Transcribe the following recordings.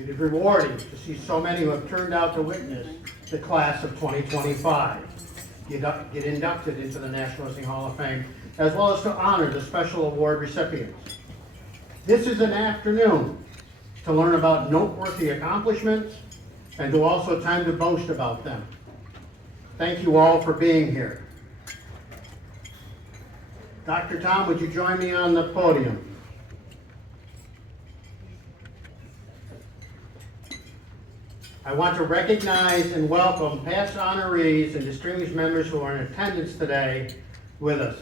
It is rewarding to see so many who have turned out to witness the class of 2025 get inducted into the National Wrestling Hall of Fame, as well as to honor the special award recipients. This is an afternoon to learn about noteworthy accomplishments and to also time to boast about them. Thank you all for being here. Dr. Tom, would you join me on the podium? I want to recognize and welcome past honorees and distinguished members who are in attendance today with us.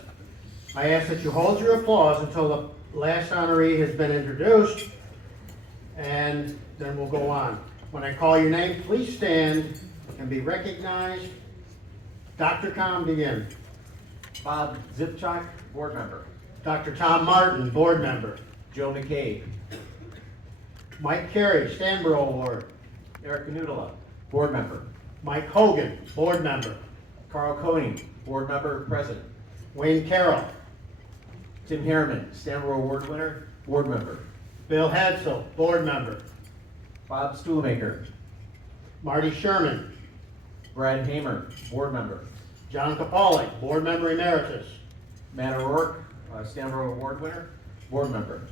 I ask that you hold your applause until the last honoree has been introduced, and then we'll go on. When I call your name, please stand and be recognized. Dr. Tom, begin. Bob Zipchak, board member. Dr. Tom Martin, board member. Joe McCabe. Mike Carey, Stanborough Award. Eric Canoodla, board member. Mike Hogan, board member. Carl Koenig, board member, president. Wayne Carroll. Tim Harriman, Stanborough Award winner, board member. Bill Hadsel, board member. Bob Stuhlmaker. Marty Sherman. Brad Hamer, board member. John Kapalik, board member emeritus. Matt O'Rourke, Stanborough Award winner, board member.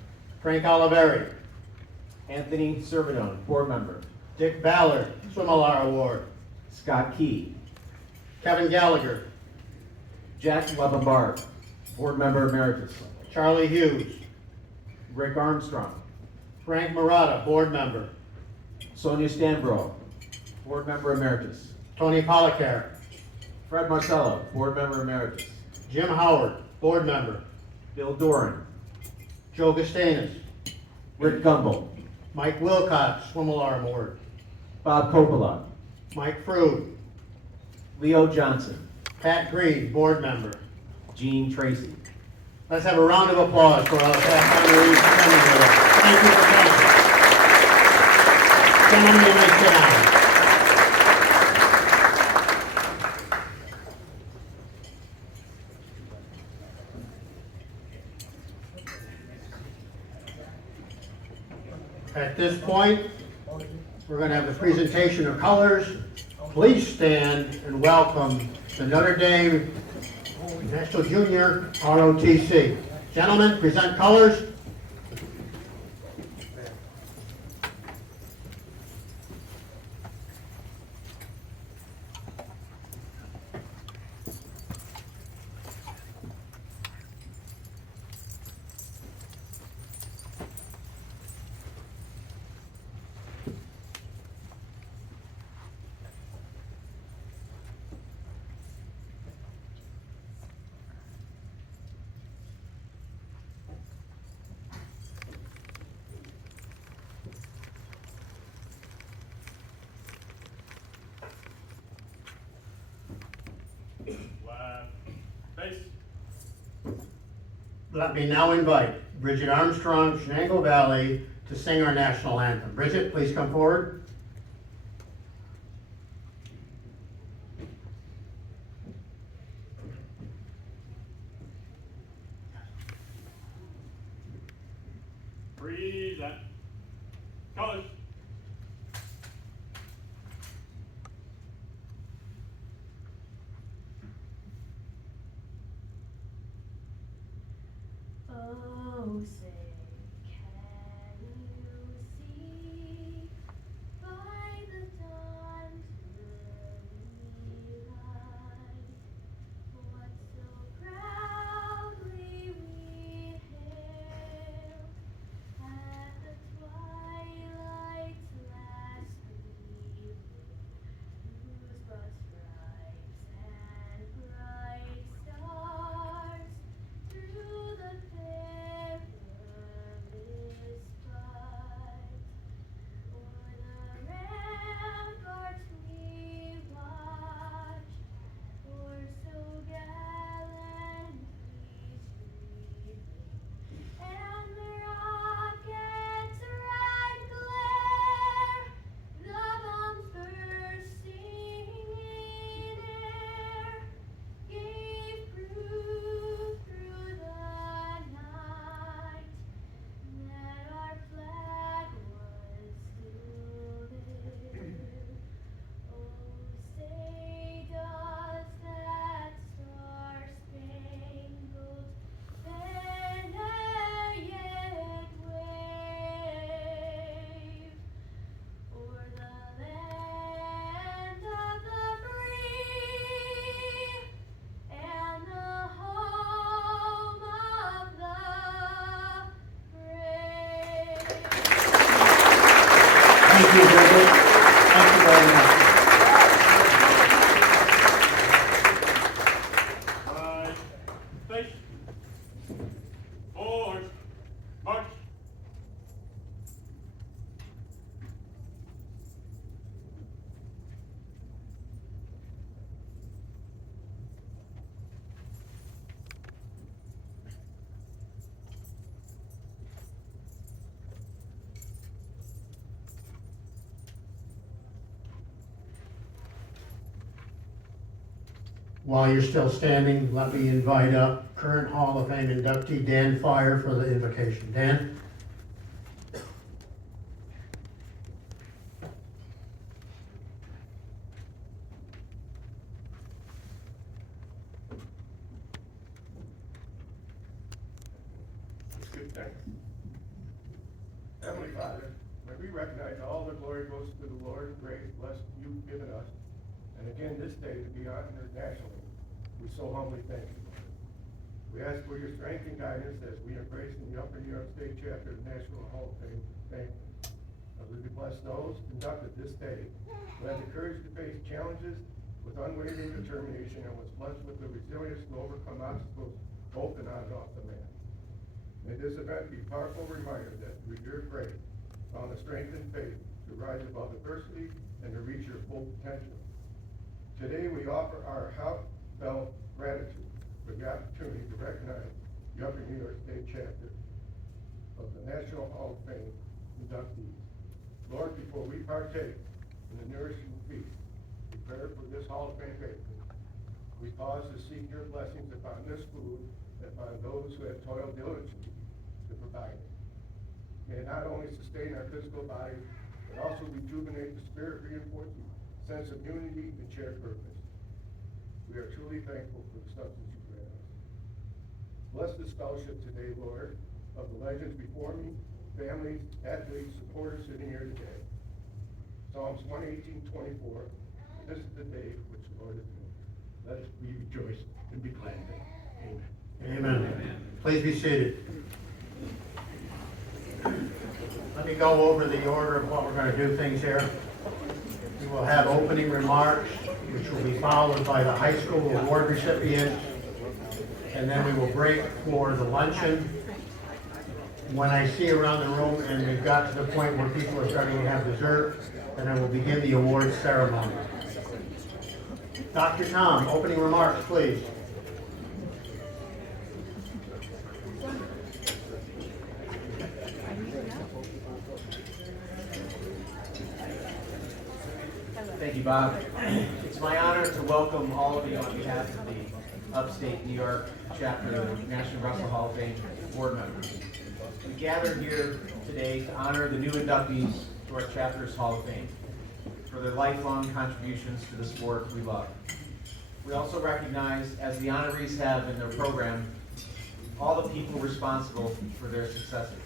Frank Oliveri. Anthony Servidone, board member. Dick Ballard, Swimmelar Award. Scott Key. Kevin Gallagher. Jack Lombard, board member emeritus. Charlie Hughes. Rick Armstrong. Frank Murata, board member. Sonia Stanborough, board member emeritus. Tony Policar. Fred Marcello, board member emeritus. Jim Howard, board member. Bill Doran. Joe Gustanis. Rick Gumbel. Mike Wilcox, Swimmelar Award. Bob Coppola. Mike Frood. Leo Johnson. Pat Green, board member. Gene Tracy. Let's have a round of applause for our past honorees attending with us. Thank you for coming. Gentlemen, you may sit down. At this point, we're going to have the presentation of colors. Please stand and welcome the Notre Dame National Junior ROTC. Gentlemen, present colors. Let me now invite Bridget Armstrong, Shenango Valley, to sing our national anthem. Bridget, please come forward. Present. Colors. Oh, say, can you see by the dawn's early light what so proudly we hailed at the twilight Thank you, Bridget. Thank you very much. Station. Forward. March. While you're still standing, let me invite up current Hall of Fame inductee Dan Fire for the invocation. Dan? Good thanks. Heavenly Father, may we recognize all the glory goes to the Lord and grace blessed you've given us, and again this day to be honored nationally. We so humbly thank you, Lord. We ask for your strength and guidance as we embrace in the Upper New York State chapter of the National Hall of Fame. Thank you. We bless those inducted this day who had the courage to face challenges with unwavering determination and was blessed with the resilience to overcome obstacles both and on and off the mat. May this event be a powerful reminder that through your grace, found the strength and faith to rise above adversity and to reach your full potential. Today we offer our heartfelt gratitude for the opportunity to recognize the Upper New York State chapter of the National Hall of Fame inductees. Lord, before we partake in the nourishing feast prepared for this Hall of Fame patron, we pause to seek your blessings upon this food and upon those who have toiled diligently to provide it. May it not only sustain our physical body, but also rejuvenate the spirit, reinforcing sense of unity and shared purpose. We are truly thankful for the substance you grant us. Bless this fellowship today, Lord, of the legends before me, families, athletes, supporters sitting here today. Psalms 118:24. This is the day which the Lord has made. Let us be rejoiced and be glad in it. Amen. Amen. Please be seated. Let me go over the order of what we're going to do things here. We will have opening remarks, which will be followed by the high school award recipients, and then we will break for the luncheon. When I see around the room and we've got to the point where people are starting to have dessert, then I will begin the awards ceremony. Dr. Tom, opening remarks, please. Thank you, Bob. It's my honor to welcome all of you on behalf of the Upstate New York chapter of the National Wrestling Hall of Fame board members. We gather here today to honor the new inductees to our chapter's Hall of Fame for their lifelong contributions to the sport we love. We also recognize, as the honorees have in their program, all the people responsible for their successes.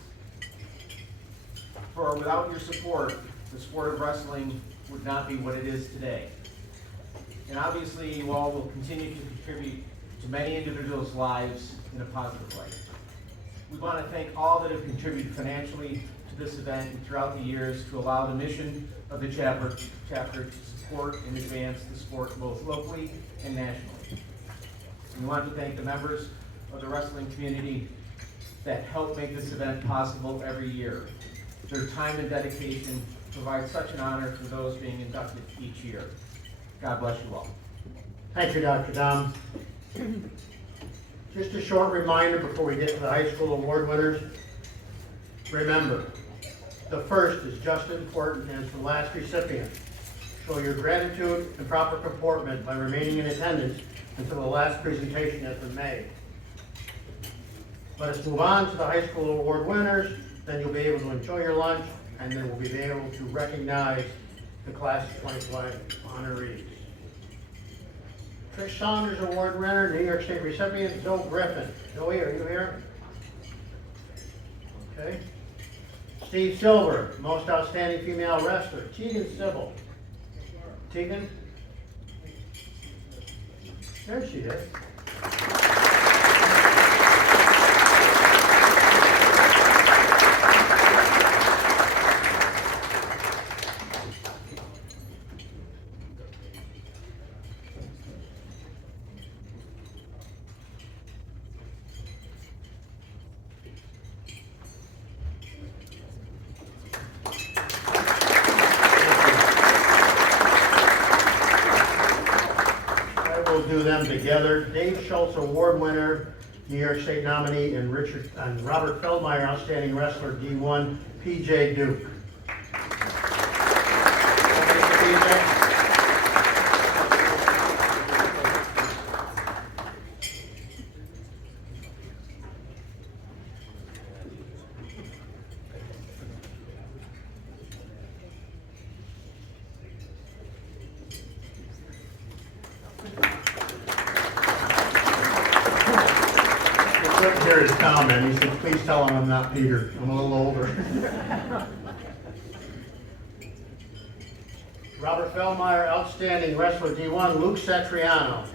For without your support, the sport of wrestling would not be what it is today. And obviously, you all will continue to contribute to many individuals' lives in a positive way. We want to thank all that have contributed financially to this event and throughout the years to allow the mission of the chapter to support and advance the sport both locally and nationally. We want to thank the members of the wrestling community that help make this event possible every year. Their time and dedication provide such an honor for those being inducted each year. God bless you all. Thank you, Dr. Dom. Just a short reminder before we get to the high school award winners. Remember, the first is just as important as the last recipient. Show your gratitude and proper comportment by remaining in attendance until the last presentation has been made. Let us move on to the high school award winners, then you'll be able to enjoy your lunch, and then we'll be able to recognize the class of 2020 honorees. Trish Saunders Award winner, New York State recipient, Zoe Griffin. Zoe, are you here? Okay. Steve Silver, Most Outstanding Female Wrestler, Tegan Sybil. Tegan? There she is. do them together. Dave Schultz Award winner, New York State nominee, and Robert Feldmeyer, Outstanding Wrestler, D1, PJ Duke. Here is comment. He said, please tell him I'm not Peter. I'm a little older. Robert Feldmeyer, Outstanding Wrestler, D1, Luke Satriano.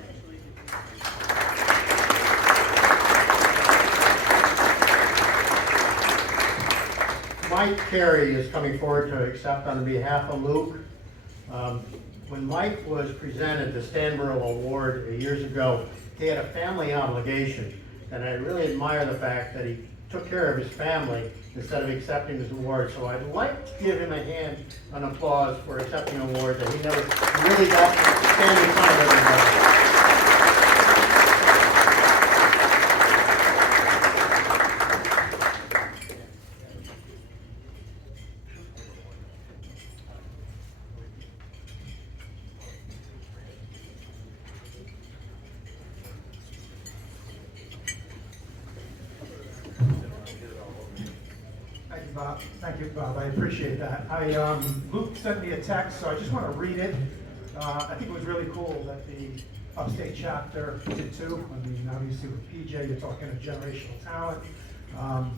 Mike Carey is coming forward to accept on behalf of Luke. When Mike was presented the Stanborough Award years ago, he had a family obligation. And I really admire the fact that he took care of his family instead of accepting his award. So I'd like to give him a hand, an applause for accepting an award that he never really got to stand in front of everybody. Thank you, Bob. I appreciate that. Luke sent me a text, so I just want to read it. I think it was really cool that the Upstate chapter did too. I mean, obviously with PJ, you're talking a generational talent.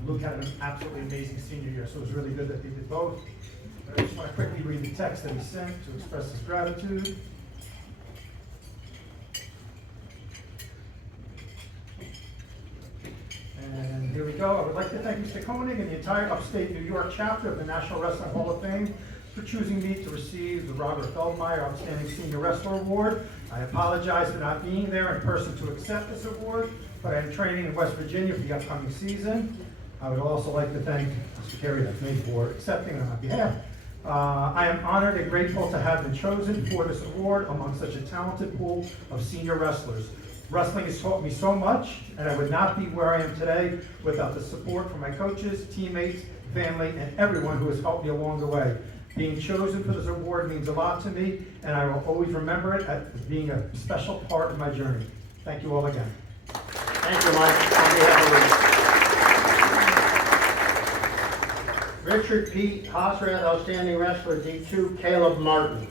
Luke had an absolutely amazing senior year, so it was really good that they did both. But I just want to quickly read the text that he sent to express his gratitude. And here we go. I would like to thank Mr. Koenig and the entire Upstate New York chapter of the National Wrestling Hall of Fame for choosing me to receive the Robert Feldmeyer Outstanding Senior Wrestler Award. I apologize for not being there in person to accept this award, but I am training in West Virginia for the upcoming season. I would also like to thank Mr. Carey, that's me, for accepting it on my behalf. I am honored and grateful to have been chosen for this award among such a talented pool of senior wrestlers. Wrestling has taught me so much, and I would not be where I am today without the support from my coaches, teammates, family, and everyone who has helped me along the way. Being chosen for this award means a lot to me, and I will always remember it as being a special part of my journey. Thank you all again. Thank you, Mike. On behalf of Richard P. Hosrath, Outstanding Wrestler, D2, Caleb Martin.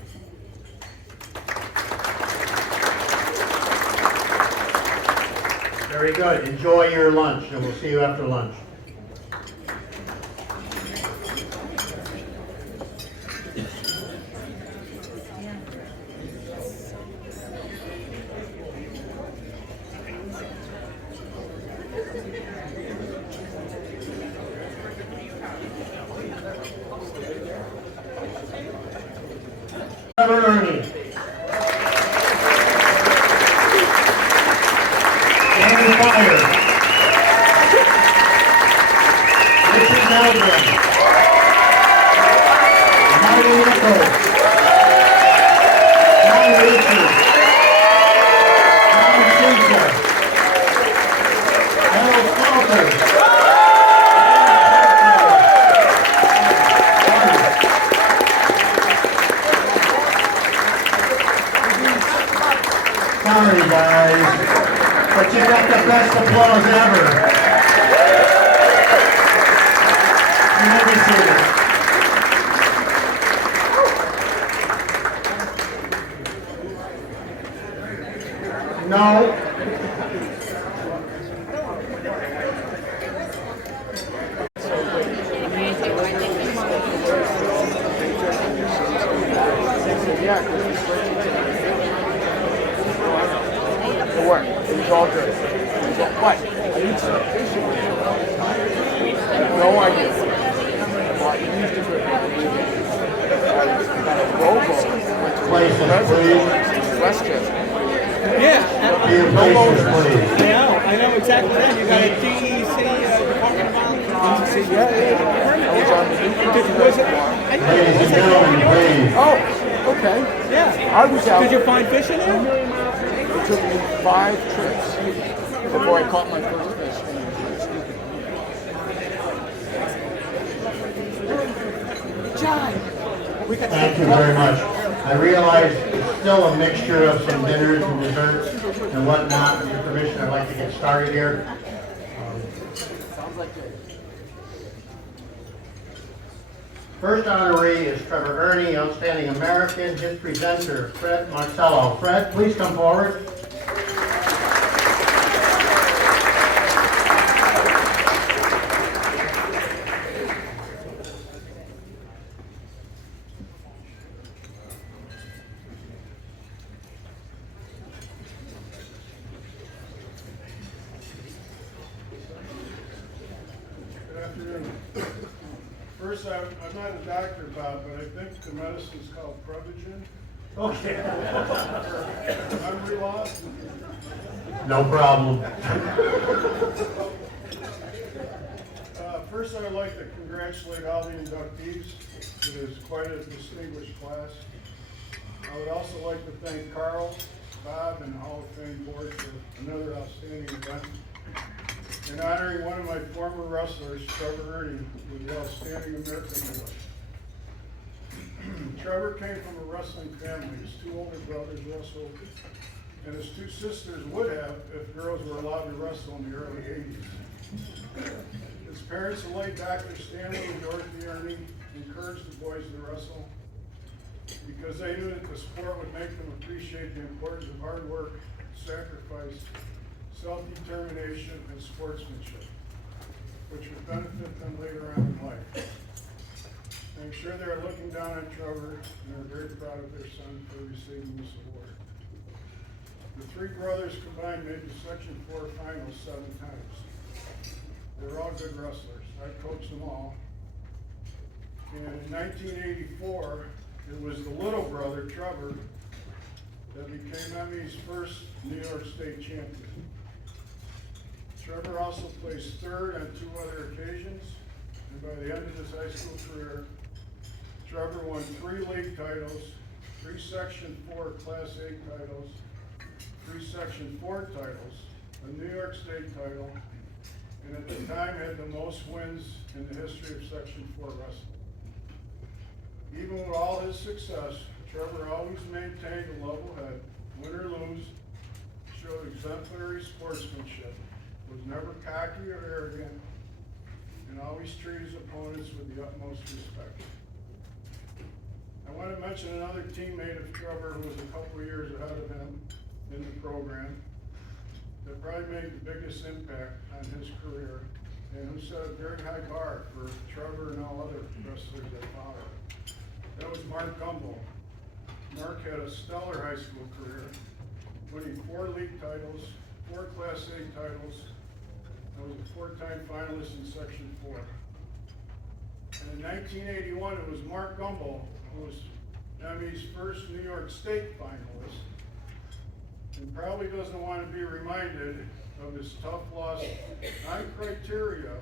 Very good. Enjoy your lunch, and we'll see you after lunch. Ernie. Fire. Richard Meldrum. Marty Nichols. John Richard. John Simpson. Harold Salter. Sorry, guys. But you got the best applause ever. You never see it. No. Work. It's all good. What? I need some fishing. No idea. Places, please. Westchester. Yeah, Be your places, please. I know exactly that. You got a DEC, Department of Volunteer. Yeah. I was on the new Ladies and gentlemen, please. Oh, okay. Yeah. I was out. Did you find fish in there? took me 5 trips before I caught my first fish. Thank you very much. I realize it's still a mixture of some dinners and desserts and whatnot. With your permission, I'd like to get started here. First honoree is Trevor Ernie, Outstanding American. His presenter, Fred Marcello. Fred, please come forward. Good afternoon. First, I'm not a doctor, Bob, but I think the medicine's called Prevagen. Okay. Memory loss? No problem. First, I'd like to congratulate all the inductees. It is quite a distinguished class. I would also like to thank Carl, Bob, and the Hall of Fame board for another outstanding event. In honoring one of my former wrestlers, Trevor Ernie, with the Outstanding American Award. Trevor came from a wrestling family. His 2 older brothers wrestled, and his 2 sisters would have if girls were allowed to wrestle in the early 80s. His parents, the late Dr. Stanley and Dorothy Ernie, encouraged the boys to wrestle because they knew that the sport would make them appreciate the importance of hard work, sacrifice, self-determination, and sportsmanship, which would benefit them later on in life. I'm sure they're looking down on Trevor and are very proud of their son for receiving this award. The 3 brothers combined made the Section 4 finals 7 times. They were all good wrestlers. I coached them all. And in 1984, it was the little brother, Trevor, that became ME's first New York State champion. Trevor also placed 3rd on 2 other occasions, and by the end of his high school career, Trevor won 3 league titles, 3 Section 4 Class A titles, 3 Section 4 titles, a New York State title, and at the time had the most wins in the history of Section 4 wrestling. Even with all his success, Trevor always maintained a level head, win or lose, showed exemplary sportsmanship, was never cocky or arrogant, and always treated his opponents with the utmost respect. I want to mention another teammate of Trevor who was a couple of years ahead of him in the program that probably made the biggest impact on his career and who set a very high bar for Trevor and all other wrestlers that followed. That was Mark Gumbel. Mark had a stellar high school career, winning 4 league titles, 4 Class A titles, and was a 4-time finalist in Section 4. And in 1981, it was Mark Gumbel who was ME's first New York State finalist, and probably doesn't want to be reminded of his tough loss on criteria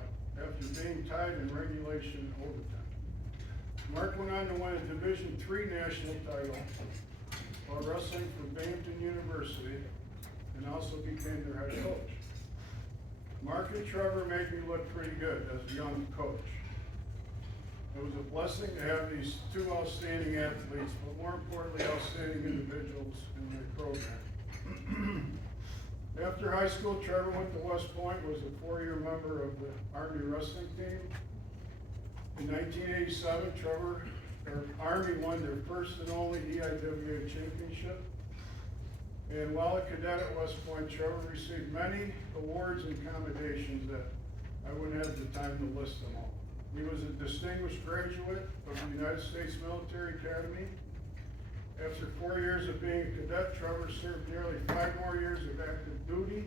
after being tied in regulation and overtime. Mark went on to win a Division III national title while wrestling for Binghamton University and also became their head coach. Mark and Trevor made me look pretty good as a young coach. It was a blessing to have these 2 outstanding athletes, but more importantly, outstanding individuals in my program. After high school, Trevor went to West Point, was a 4-year member of the Army wrestling team. In 1987, Army won their first and only EIWA championship. And while a cadet at West Point, Trevor received many awards and commendations that I wouldn't have the time to list them all. He was a distinguished graduate of the United States Military Academy. After 4 years of being a cadet, Trevor served nearly 5 more years of active duty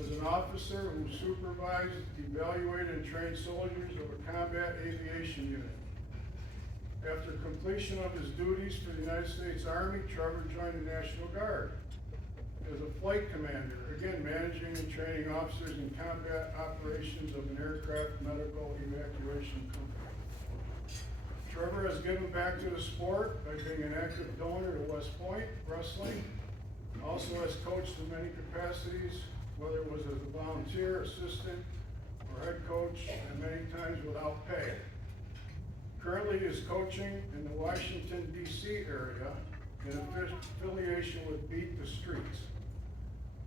as an officer who supervised, evaluated, and trained soldiers of a combat aviation unit. After completion of his duties for the United States Army, Trevor joined the National Guard as a flight commander, again managing and training officers in combat operations of an aircraft medical evacuation company. Trevor has given back to the sport by being an active donor to West Point Wrestling, Also has coached in many capacities, whether it was as a volunteer, assistant, or head coach, and many times without pay. Currently is coaching in the Washington, D.C. area in affiliation with Beat the Streets,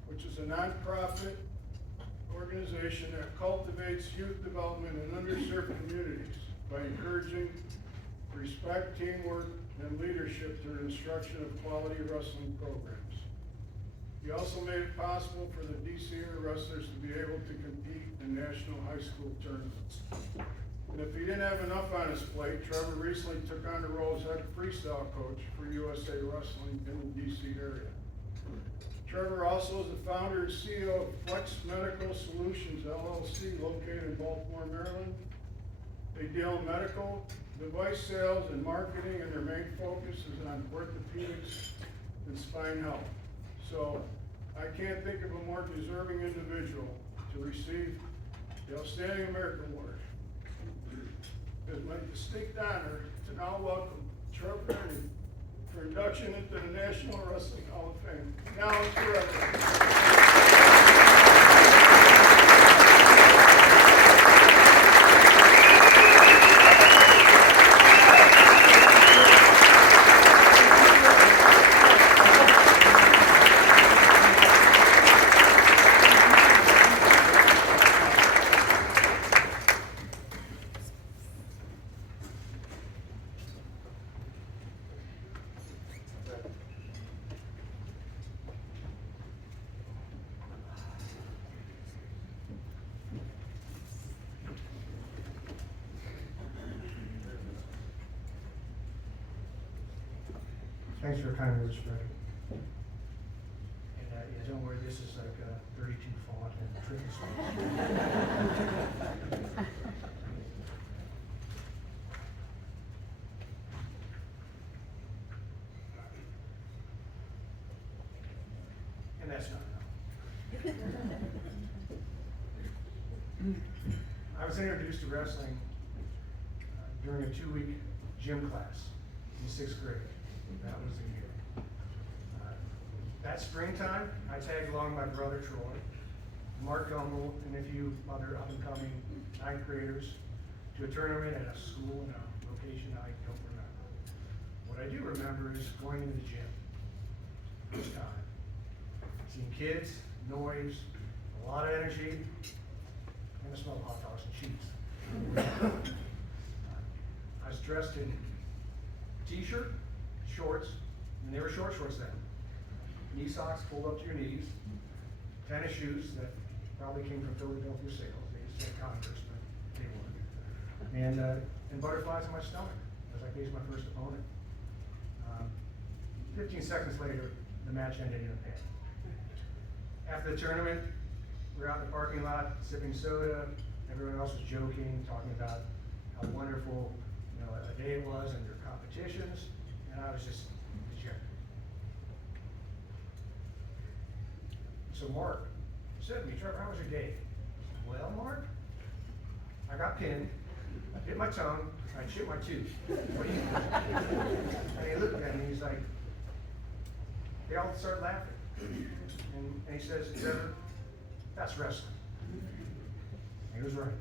which is a nonprofit organization that cultivates youth development in underserved communities by encouraging respect, teamwork, and leadership through the instruction of quality wrestling programs. He also made it possible for the DC area wrestlers to be able to compete in national high school tournaments. And if he didn't have enough on his plate, Trevor recently took on the role as head freestyle coach for USA Wrestling in the DC area. Trevor also is the founder and CEO of Flex Medical Solutions LLC, located in Baltimore, Maryland. They deal in medical device sales and marketing, and their main focus is on orthopedics and spine health. So I can't think of a more deserving individual to receive the Outstanding American Award. It's my distinct honor to now welcome Trevor Ernie for induction into the National Wrestling Hall of Fame. Now and forever. Thanks for your kind words, Fred. And yeah, don't worry, this is like 32 font and tricky spelling. And that's not enough. I was introduced to wrestling during a 2-week gym class in 6th grade. That was the year. That springtime, I tagged along my brother Troy, Mark Gumbel, and a few other up-and-coming 9th graders to a tournament at a school in a location I don't remember. What I do remember is going to the gym, first time, seeing kids, noise, a lot of energy, and the smell of hot dogs and cheese. I was dressed in t-shirt, shorts, and they were short shorts then. Knee socks pulled up to your knees, tennis shoes that probably came from Philadelphia sales. They just said Converse, but they weren't. And butterflies in my stomach as I faced my first opponent. 15 seconds later, the match ended in a panic. After the tournament, we were out in the parking lot sipping soda. Everyone else was joking, talking about how wonderful, a day it was and their competitions, and I was just dejected. So Mark said to me, "Trevor, how was your day?" "Well, Mark, I got pinned, I bit my tongue, I chipped my tooth. What do you think?" And he looked at me, he's like, they all started laughing. And he says, "Trevor, that's wrestling." And he was right.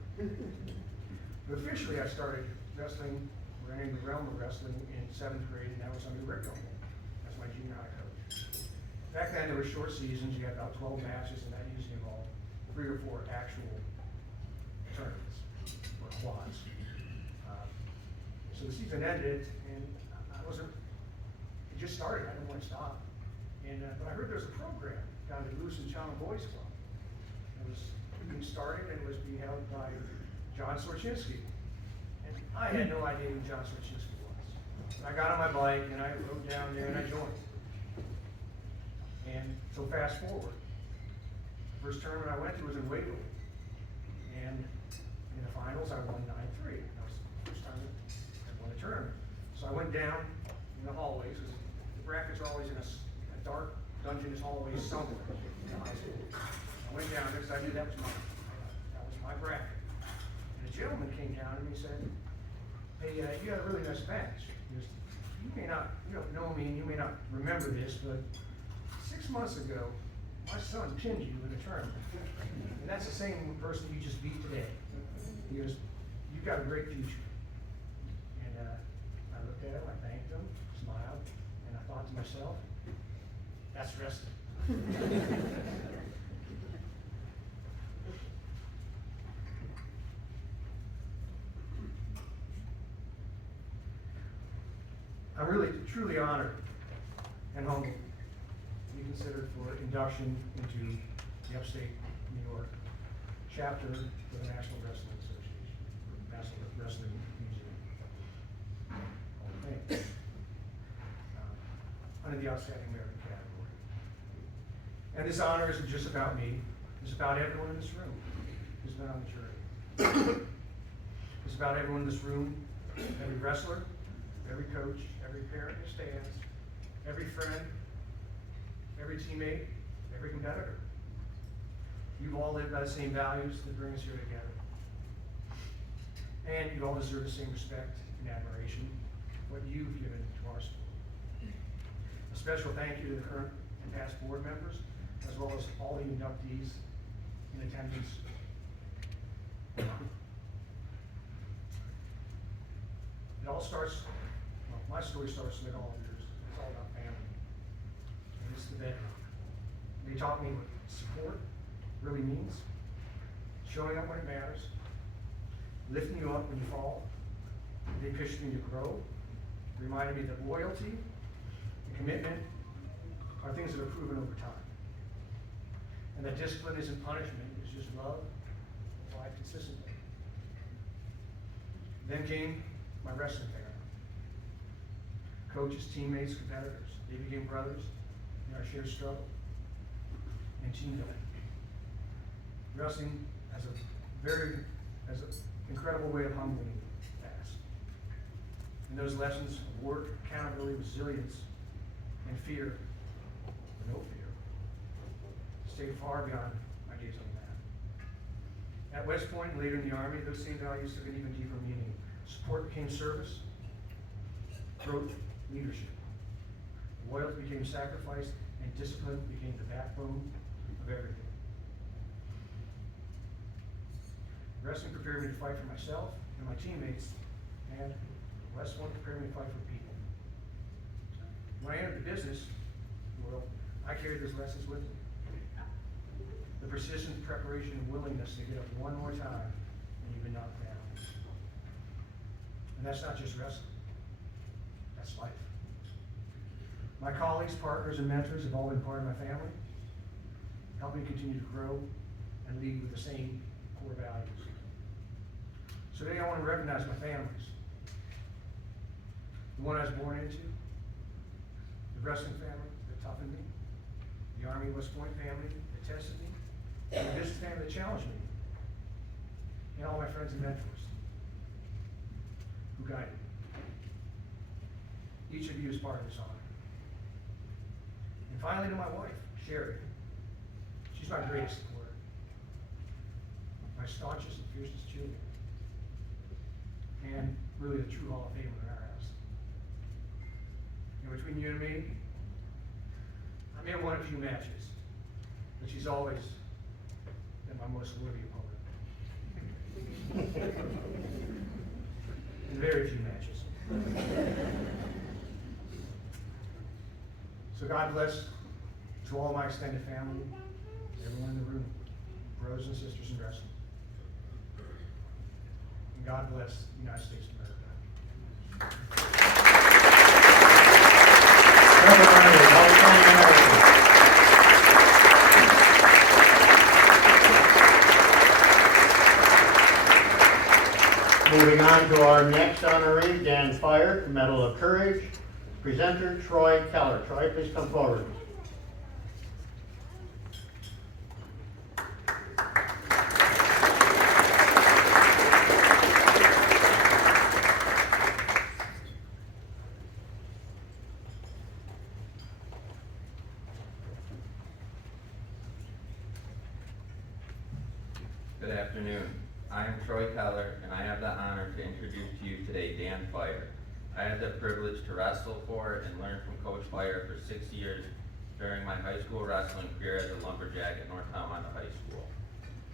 But officially, I started wrestling, or entering the realm of wrestling in 7th grade, and that was under Rick Gumbel as my junior high coach. Back then, there were short seasons. You had about 12 matches, and that usually involved 3 or 4 actual tournaments, or quads. So the season ended, and I wasn't, it just started. I didn't want to stop. And but I heard there was a program down at the Lewis and Channel Boys Club. It was being started and was being held by John Sorchinski. And I had no idea who John Sorchinski was. I got on my bike and I rode down there and I joined. And so fast forward, the first tournament I went to was in Waverly. And in the finals, I won 9-3. That was the first time I won a tournament. So I went down in the hallways, because the brackets are always in a dark dungeonous hallway somewhere in high school. I went down there because I knew that was my bracket. And a gentleman came down and he said, "Hey, you had a really nice match." He goes, you don't know me and you may not remember this, but 6 months ago, my son pinned you in a tournament. And that's the same person you just beat today. He goes, you've got a great future. And I looked at him, I thanked him, smiled, and I thought to myself, that's wrestling. I'm really truly honored and humbled to be considered for induction into the Upstate New York chapter of the National Wrestling Association, or National Wrestling Museum. Hall of Fame. Under the Outstanding American category. And this honor isn't just about me, it's about everyone in this room who's been on the journey. It's about everyone in this room, every wrestler, every coach, every parent who stands, every friend, every teammate, every competitor. You've all lived by the same values that bring us here together. And you all deserve the same respect and admiration for what you've given to our sport. A special thank you to the current and past board members, as well as all the inductees in attendance. It all starts, well, my story starts with all of yours. It's all about family. And it's the bedrock. They taught me what support really means, showing up when it matters, lifting you up when you fall. They pushed me to grow, reminded me that loyalty and commitment are things that are proven over time. And that discipline isn't punishment, it's just love applied consistently. Then came my wrestling family. Coaches, teammates, competitors. They became brothers in our shared struggle and team building. Wrestling as an incredible way of humbling fast. And those lessons of work, accountability, resilience, and fear, or no fear, stayed far beyond my days on the mat. At West Point and later in the Army, those same values took an even deeper meaning. Support became service, growth, leadership. Loyalty became sacrifice, and discipline became the backbone of everything. Wrestling prepared me to fight for myself and my teammates, and West Point prepared me to fight for people. When I entered the business world, I carried those lessons with me. The persistent preparation and willingness to get up one more time when you've been knocked down. And that's not just wrestling, that's life. My colleagues, partners, and mentors have all been part of my family, helping me continue to grow and lead with the same core values. So today I want to recognize my families. The one I was born into, the wrestling family that toughened me, the Army West Point family that tested me, and the business family that challenged me, and all my friends and mentors who guided me. Each of you is part of this honor. And finally to my wife, Sherry. She's my greatest supporter, my staunchest and fiercest cheerleader, and really the true Hall of Famer in our house. And between you and me, I may have won a few matches, but she's always been my most worthy opponent. In very few matches. So God bless to all my extended family, everyone in the room, brothers and sisters in wrestling. And God bless the United States of America. Moving on to our next honoree, Dan Fire, Medal of Courage. Presenter, Troy Keller. Troy, please come forward. Good afternoon. I am Troy Keller, and I have the honor to introduce to you today Dan Fire. I had the privilege to wrestle for and learn from Coach Fire for 6 years during my high school wrestling career as a lumberjack at North Tonawanda High School.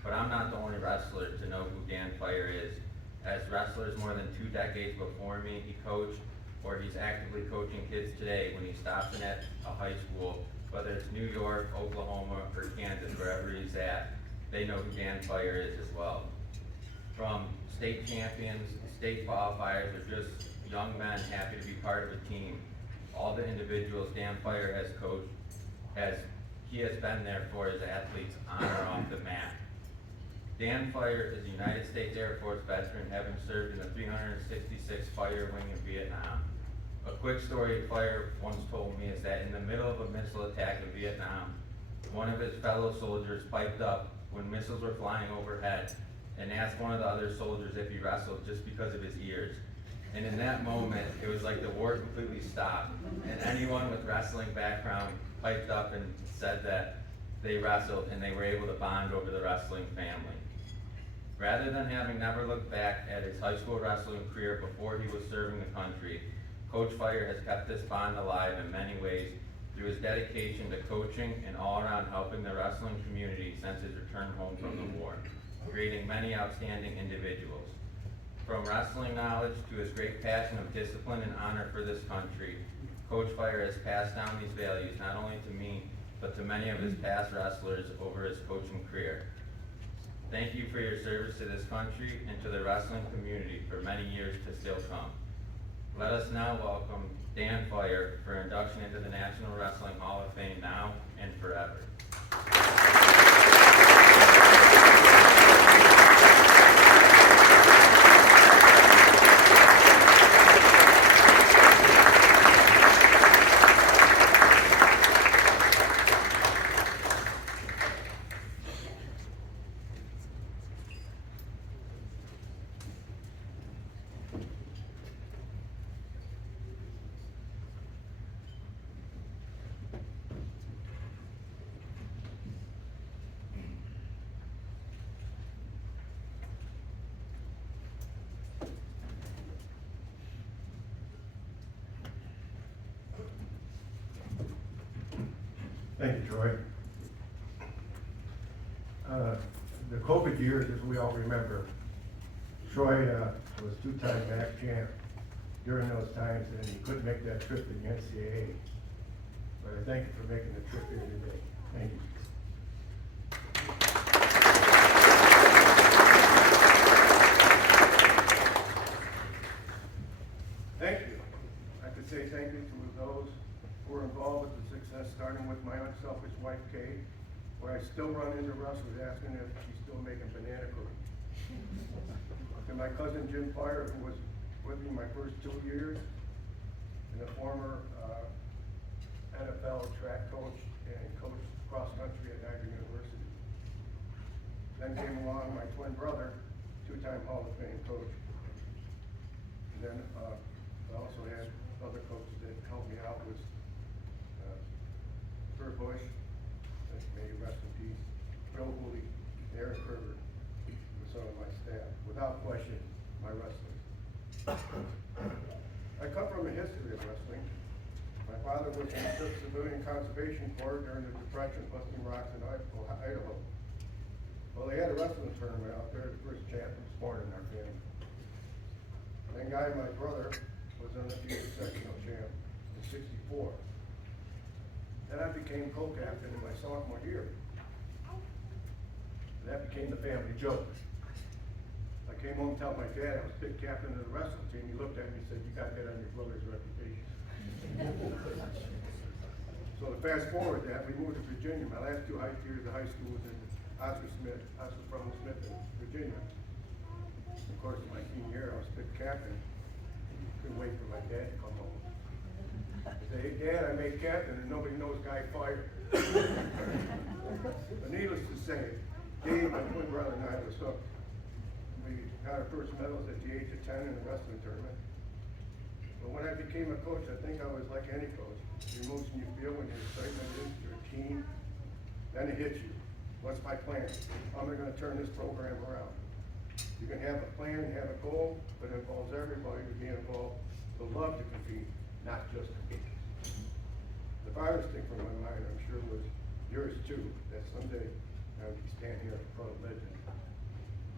But I'm not the only wrestler to know who Dan Fire is. As wrestlers more than 2 decades before me, he coached or he's actively coaching kids today when he stops in at a high school, whether it's New York, Oklahoma, or Kansas, wherever he's at, they know who Dan Fire is as well. From state champions, state qualifiers, or just young men happy to be part of a team, all the individuals Dan Fire has coached, he has been there for his athletes on or off the mat. Dan Fire is a United States Air Force veteran, having served in the 366 Fire Wing in Vietnam. A quick story Fire once told me is that in the middle of a missile attack in Vietnam, one of his fellow soldiers piped up when missiles were flying overhead and asked one of the other soldiers if he wrestled just because of his ears. And in that moment, it was like the war completely stopped, and anyone with wrestling background piped up and said that they wrestled and they were able to bond over the wrestling family. Rather than having never looked back at his high school wrestling career before he was serving the country, Coach Fire has kept this bond alive in many ways through his dedication to coaching and all around helping the wrestling community since his return home from the war, creating many outstanding individuals. From wrestling knowledge to his great passion of discipline and honor for this country, Coach Fire has passed down these values not only to me, but to many of his past wrestlers over his coaching career. Thank you for your service to this country and to the wrestling community for many years to still come. Let us now welcome Dan Fire for induction into the National Wrestling Hall of Fame now and forever. Thank you, Troy. The COVID years, as we all remember, Troy was 2-time MAC champ during those times, and he couldn't make that trip to the NCAA. But I thank you for making the trip here today. Thank you. Thank you. I could say thank you to those who were involved with the success, starting with my unselfish wife, Kay, where I still run into wrestlers asking if she's still making banana cookies. To my cousin Jim Fire, who was with me my first 2 years, and a former NFL track coach and coached cross country at Niagara University. Then came along my twin brother, 2-time Hall of Fame coach. And then I also had other coaches that helped me out with Kurt Bush, may he rest in peace, Bill Hooley, Aaron Kerber, with some of my staff. Without question, my wrestlers. I come from a history of wrestling. My father was in the Civilian Conservation Corps during the Depression, busting rocks in Idaho. Well, they had a wrestling tournament out there. The first champ was born in our family. Then Guy, my brother, was undefeated sectional champ in '64. Then I became co-captain in my sophomore year. And that became the family joke. I came home and told my dad I was picked captain of the wrestling team. He looked at me and said, "You got that on your brother's reputation." So to fast forward that, we moved to Virginia. My last 2 years of high school was in Oscar from Smith in Virginia. Of course, in my senior year, I was picked captain. Couldn't wait for my dad to come home. I said, "Hey, Dad, I made captain and nobody knows Guy Fire." But needless to say, Dave, my twin brother, and I was hooked. We got our first medals at the age of 10 in a wrestling tournament. But when I became a coach, I think I was like any coach. The emotion you feel when your excitement is your team, then it hits you. What's my plan? How am I going to turn this program around? You can have a plan and have a goal, but it involves everybody to be involved, to love to compete, not just compete. The virus thing from my mind, I'm yours too, that someday I would stand here in front of legend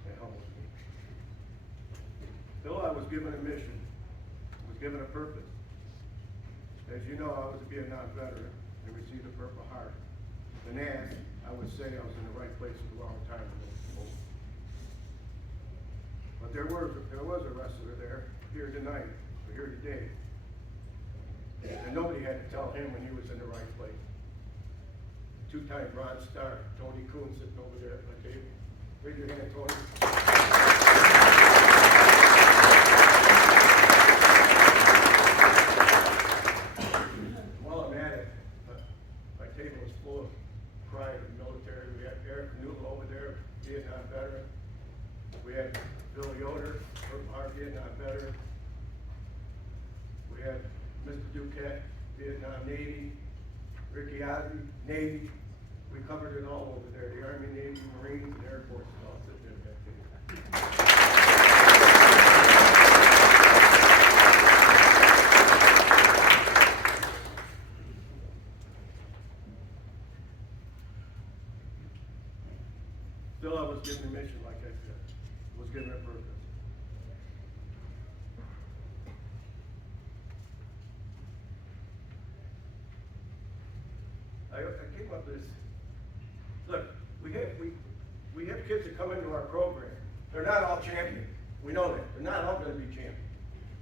that humbles me. Bill, I was given a mission, was given a purpose. As you know, I was a Vietnam veteran and received a Purple Heart. When asked, I would say I was in the right place at the wrong time. But there was a wrestler there, here tonight, or here today. And nobody had to tell him when he was in the right place. Two-time Bronze Star, Tony Kuhn, sitting over there at my table. Raise your hand, Tony. While I'm at it, my table is full of pride of military. We had Eric Newell over there, Vietnam veteran. We had Bill Yoder, our Vietnam veteran. We had Mr. Duquette, Vietnam Navy. Ricky Ozzie, Navy. We covered it all over there. The Army, Navy, Marines, and Air Force all sit there at that table. Still, I was given a mission, like I said. I was given a purpose. I came up with this. Look, we have kids that come into our program. They're not all champions. We know that. They're not all going to be champions.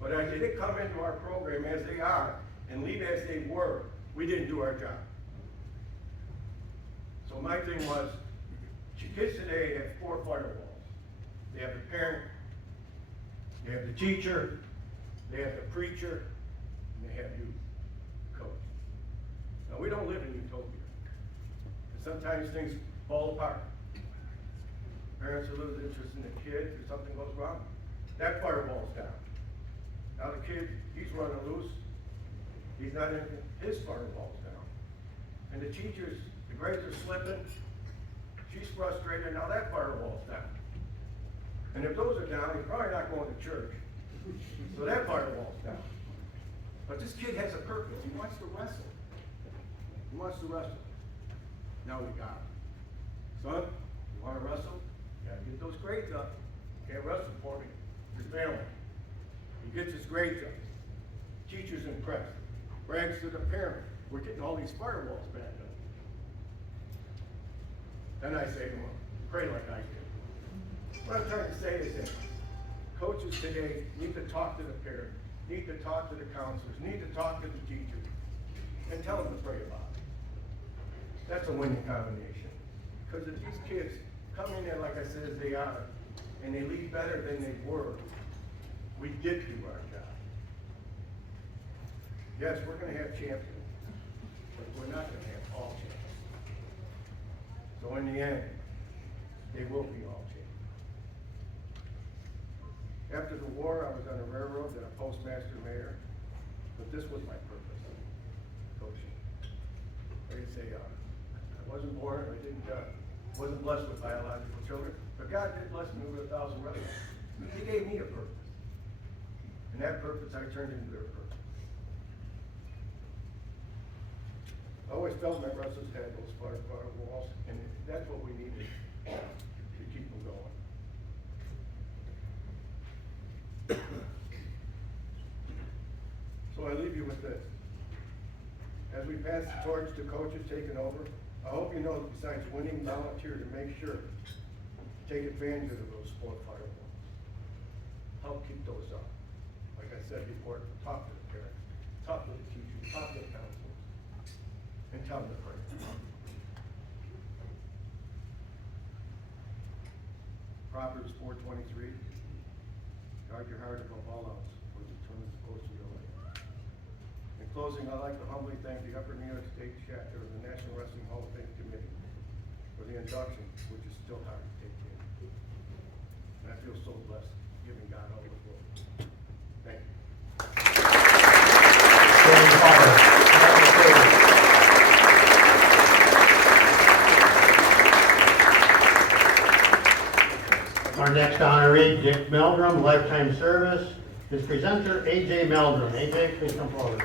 But if they didn't come into our program as they are and leave as they were, we didn't do our job. So my thing was, kids today have 4 firewalls. They have the parent, they have the teacher, they have the preacher, and they have you, coach. Now, we don't live in utopia. And sometimes things fall apart. Parents will lose interest in the kid if something goes wrong. That firewall's down. Now the kid, he's running loose. He's not in, his firewall's down. And the teachers, the grades are slipping. She's frustrated, now that firewall's down. And if those are down, he's probably not going to church. So that firewall's down. But this kid has a purpose. He wants to wrestle. He wants to wrestle. Now we got him. Son, you want to wrestle? You gotta get those grades up. You can't wrestle for me. You're failing. He gets his grades up. Teacher's impressed. Brags to the parent. We're getting all these firewalls back up. Then I say to him, pray like I did. What I'm trying to say is that coaches today need to talk to the parents, need to talk to the counselors, need to talk to the teachers, and tell them to pray about it. That's a winning combination. Because if these kids come in there, like I said, as they are, and they leave better than they were, we did do our job. Yes, we're going to have champions, but we're not going to have all champions. So in the end, they will be all champions. After the war, I was on a railroad, then a postmaster mayor, but this was my purpose, coaching. Like I say, I wasn't born, wasn't blessed with biological children, but God did bless me with 1,000 wrestlers. He gave me a purpose. And that purpose I turned into their purpose. I always felt my wrestlers had those firewalls, and that's what we needed to keep them going. So I leave you with this. As we pass the torch to coaches taking over, I hope you know that besides winning, volunteer to make sure to take advantage of those 4 firewalls. Help keep those up. Like I said before, talk to the parents, talk to the teachers, talk to the counselors, and tell them to pray. Proverbs 4:23, guard your heart above all else, for it determines the course of your life. In closing, I'd like to humbly thank the Upper New York State chapter of the National Wrestling Hall of Fame Committee for the induction, which is still hard to take in. And I feel so blessed, giving God all the glory. Thank you. Our next honoree, Dick Meldrum, lifetime service. His presenter, AJ Meldrum. AJ, please come forward.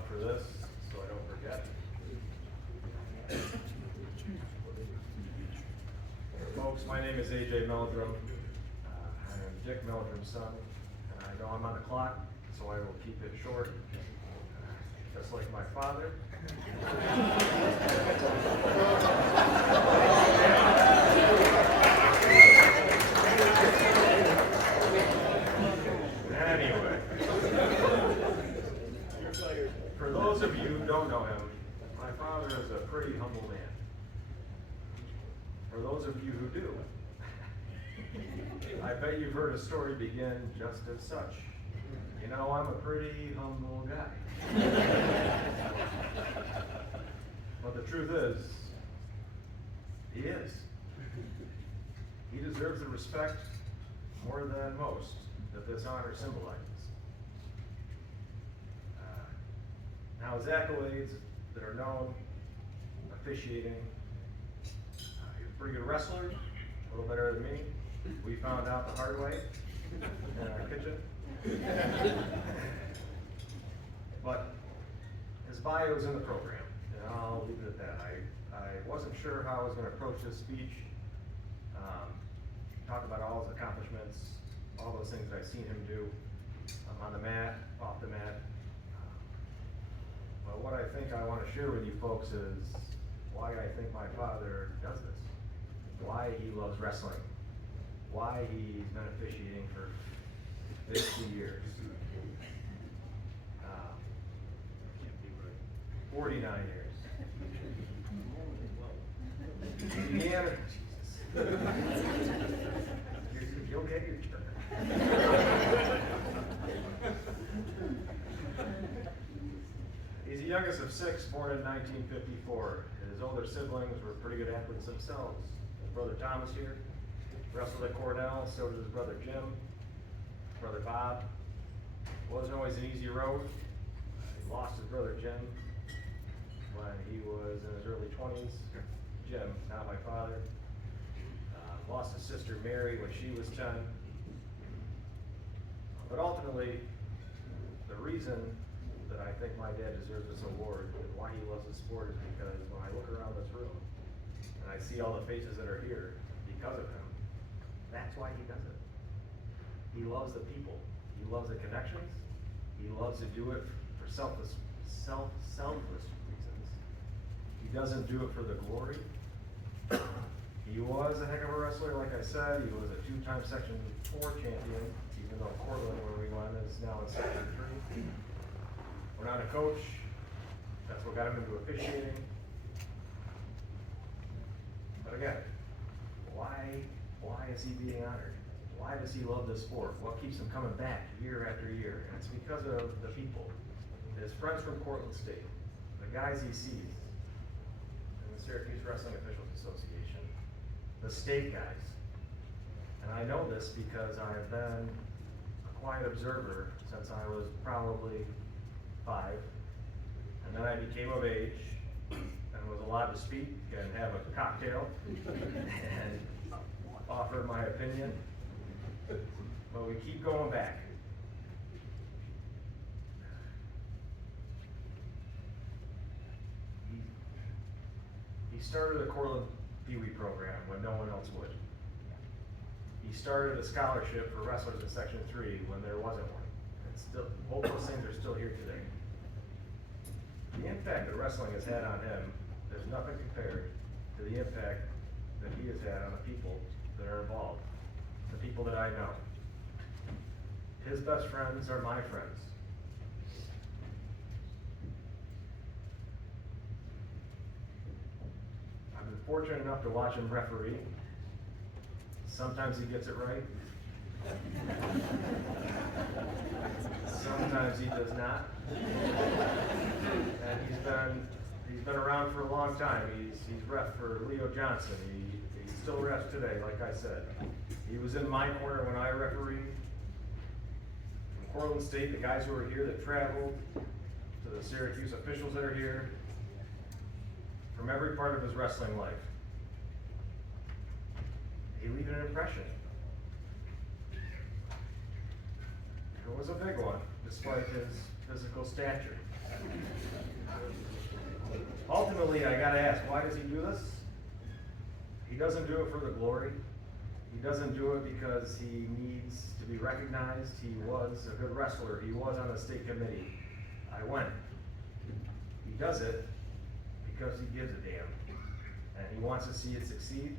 for this, so I don't forget. Folks, my name is AJ Meldrum. I'm Dick Meldrum's son, and I know I'm on the clock, so I will keep it short, just like my father. Anyway, for those of you who don't know him, my father is a pretty humble man. For those of you who do, I bet you've heard a story begin just as such. You know, I'm a pretty humble guy. But the truth is, he is. He deserves the respect more than most that this honor symbolizes. Now, his accolades that are known, officiating, he's a pretty good wrestler, a little better than me. We found out the hard way in our kitchen. But his bio is in the program, and I'll leave it at that. I wasn't sure how I was going to approach this speech, talk about all his accomplishments, all those things that I've seen him do on the mat, off the mat. But what I think I want to share with you folks is why I think my father does this, why he loves wrestling, why he's been officiating for 50 years, 49 years. Indiana, Jesus. You'll get your turn. He's the youngest of 6, born in 1954. His older siblings were pretty good athletes themselves. His brother Thomas here wrestled at Cornell, so did his brother Jim, brother Bob. Wasn't always an easy road. He lost his brother Jim when he was in his early 20s. Jim, not my father. Lost his sister Mary when she was 10. But ultimately, the reason that I think my dad deserves this award and why he loves the sport is because when I look around this room and I see all the faces that are here because of him, that's why he does it. He loves the people. He loves the connections. He loves to do it for selfless reasons. He doesn't do it for the glory. He was a heck of a wrestler, like I said. He was a 2-time Section 4 champion, even though Portland, where we went, is now in Section 3. We're not a coach. That's what got him into officiating. But again, why is he being honored? Why does he love this sport? What keeps him coming back year after year? And it's because of the people. His friends from Portland State, the guys he sees in the Syracuse Wrestling Officials Association, the state guys. And I know this because I have been a quiet observer since I was probably 5. And then I became of age and was allowed to speak and have a cocktail and offer my opinion. But we keep going back. He started the Cortland Pee Wee program when no one else would. He started a scholarship for wrestlers in Section 3 when there wasn't one. And still, both those things are still here today. The impact that wrestling has had on him, there's nothing compared to the impact that he has had on the people that are involved, the people that I know. His best friends are my friends. I've been fortunate enough to watch him referee. Sometimes he gets it right. Sometimes he does not. And he's been around for a long time. He's ref for Leo Johnson. He still refs today, like I said. He was in my corner when I refereed. From Portland State, the guys who are here that traveled, to the Syracuse officials that are here, from every part of his wrestling life. He leaving an impression. There was a big one, despite his physical stature. Ultimately, I gotta ask, why does he do this? He doesn't do it for the glory. He doesn't do it because he needs to be recognized. He was a good wrestler. He was on the state committee. I went. He does it because he gives a damn. And he wants to see it succeed.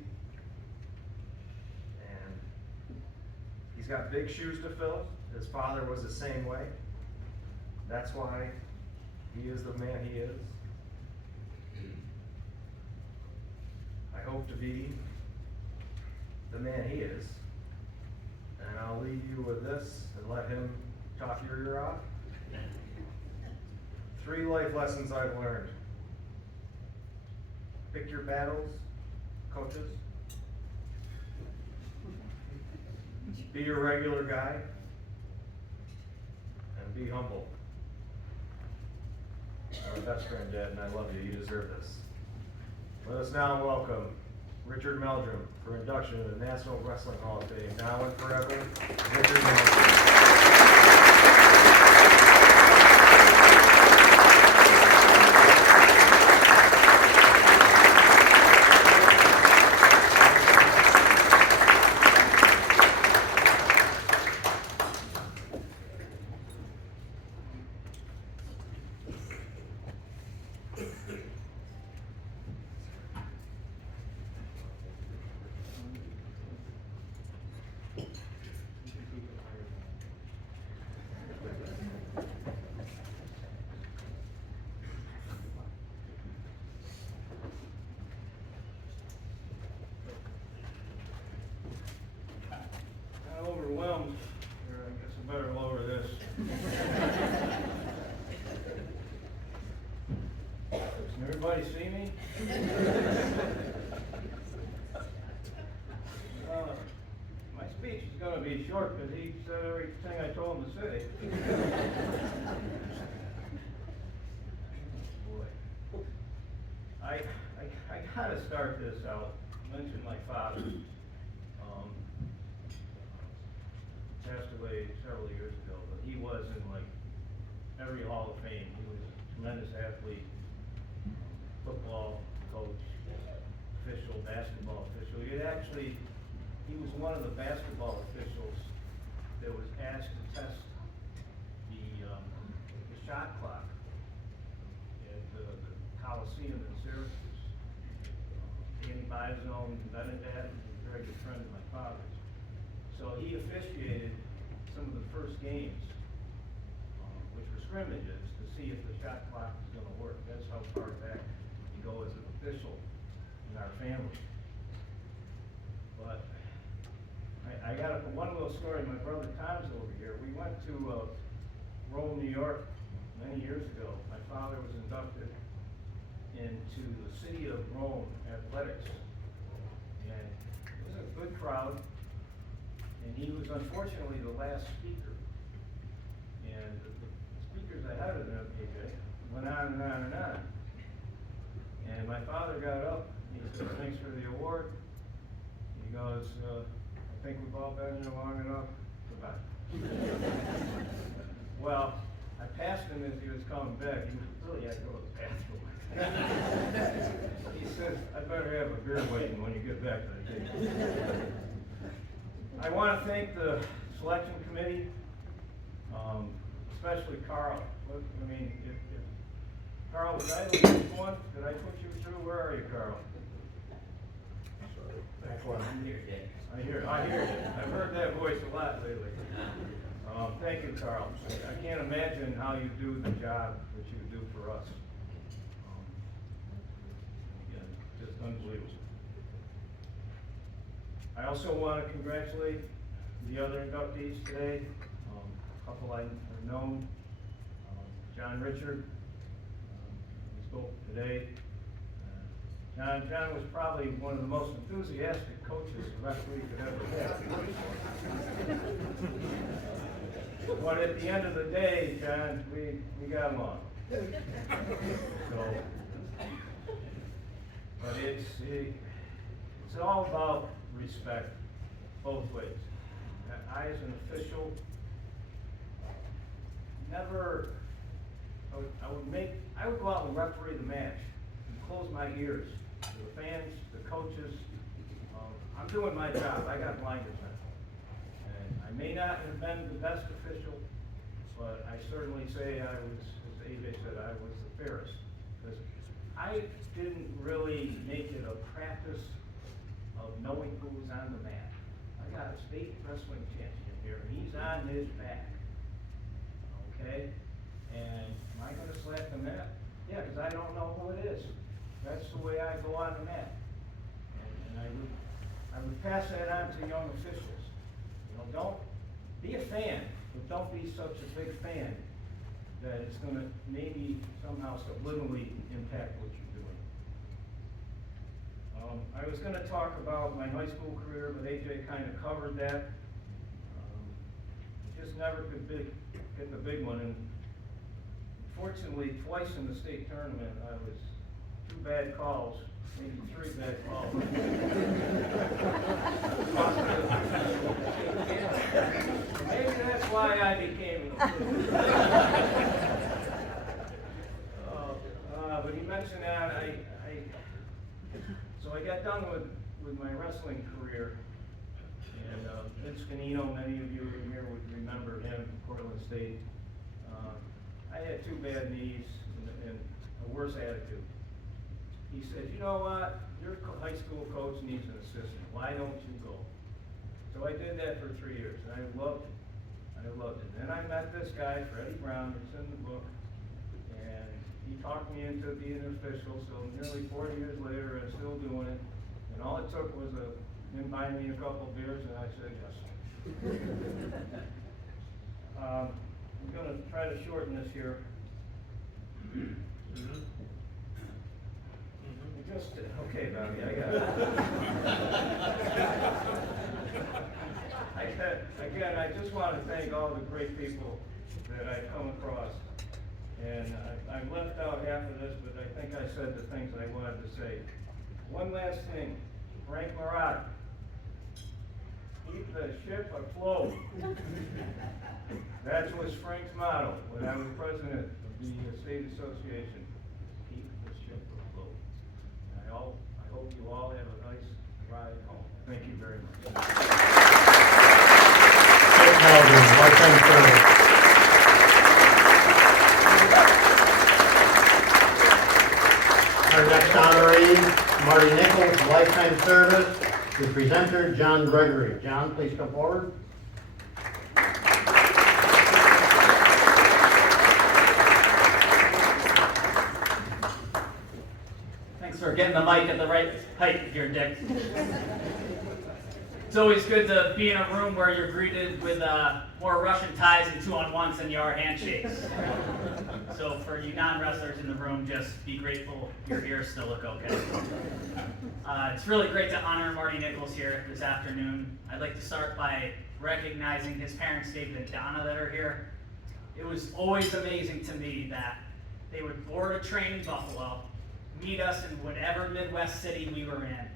And he's got big shoes to fill. His father was the same way. That's why he is the man he is. I hope to be the man he is. And I'll leave you with this and let him talk your ear off. 3 life lessons I've learned. Pick your battles, coaches. Be your regular guy. And be humble. You're my best friend, Dad, and I love you. You deserve this. Let us now welcome Richard Meldrum for induction to the National Wrestling Hall of Fame. Now and forever, Richard Meldrum. I'm overwhelmed. Here, I guess I better lower this. Can everybody see me? My speech is gonna be short because he said everything I told him to say. Boy. I gotta start this out. Mention my father. Passed away several years ago, but he was in like every Hall of Fame. He was a tremendous athlete, football coach, official, basketball official. He was one of the basketball officials that was asked to test the shot clock at the Coliseum in Syracuse. Danny Bizone invented that, and he's a very good friend of my father's. So he officiated some of the first games, which were scrimmages, to see if the shot clock was going to work. That's how far back you go as an official in our family. But I got one little story. My brother Tom's over here. We went to Rome, New York many years ago. My father was inducted into the City of Rome Athletics. And it was a good crowd. And he was unfortunately the last speaker. And the speakers ahead of him, went on and on and on. And my father got up, he said, "Thanks for the award." He goes, "I think we've all been here long enough. Goodbye." Well, I passed him as he was coming back. He really had to go to the bathroom. He said, "I better have a beer waiting when you get back to the game." I want to thank the selection committee, especially Carl. Look, I mean, if Carl, was I the first one? Did I put you through? Where are you, Carl? I'm here, Dick. I hear you. I've heard that voice a lot lately. Thank you, Carl. I can't imagine how you do the job that you do for us. Again, just unbelievable. I also want to congratulate the other inductees today. A couple I've known. John Richard, he spoke today. John was probably one of the most enthusiastic coaches the referee could ever have. But at the end of the day, John, we got along. So, but it's all about respect, both ways. I, as an official, I would go out and referee the match and close my ears to the fans, the coaches. I'm doing my job. I got blinders on. And I may not have been the best official, but I certainly say I was, as AJ said, I was the fairest. Because I didn't really make it a practice of knowing who was on the mat. I got a state wrestling champion here, and he's on his back. Okay? And am I gonna slap the mat? Yeah, because I don't know who it is. That's the way I go on the mat. And I would pass that on to young officials. You know, don't be a fan, but don't be such a big fan that it's gonna maybe somehow subliminally impact what you're doing. I was gonna talk about my high school career, but AJ kind of covered that. Just never could get the big one, and fortunately, twice in the state tournament, I was 2 bad calls, maybe 3 bad calls. Maybe that's why I became an but he mentioned that so I got done with my wrestling career, and Vince Canino, many of you in here would remember him from Portland State. I had 2 bad knees and a worse attitude. He said, you know what, your high school coach needs an assistant, why don't you go? So I did that for 3 years, and I loved it. Then I met this guy, Freddie Brown, it's in the book, and he talked me into being an official, so nearly 40 years later, I'm still doing it. And all it took was him buying me a couple beers, and I said yes. I'm gonna try to shorten this here. Okay, Bobby, I got it. Again, I just want to thank all the great people that I've come across. And I left out half of this, but I think I said the things I wanted to say. One last thing, Frank Marat. Keep the ship afloat. That was Frank's motto when I was president of the state association. Keep the ship afloat. And I hope you all have a nice ride home. Thank you very much. Our next honoree, Marty Nichols, lifetime service. The presenter, John Gregory. John, please come forward. Thanks for getting the mic at the right height here, Dick. It's always good to be in a room where you're greeted with more Russian ties and 2-on-1s than you are handshakes. So for you non-wrestlers in the room, just be grateful your ears still look okay. It's really great to honor Marty Nichols here this afternoon. I'd like to start by recognizing his parents, David and Donna, that are here. It was always amazing to me that they would board a train in Buffalo, meet us in whatever Midwest city we were in,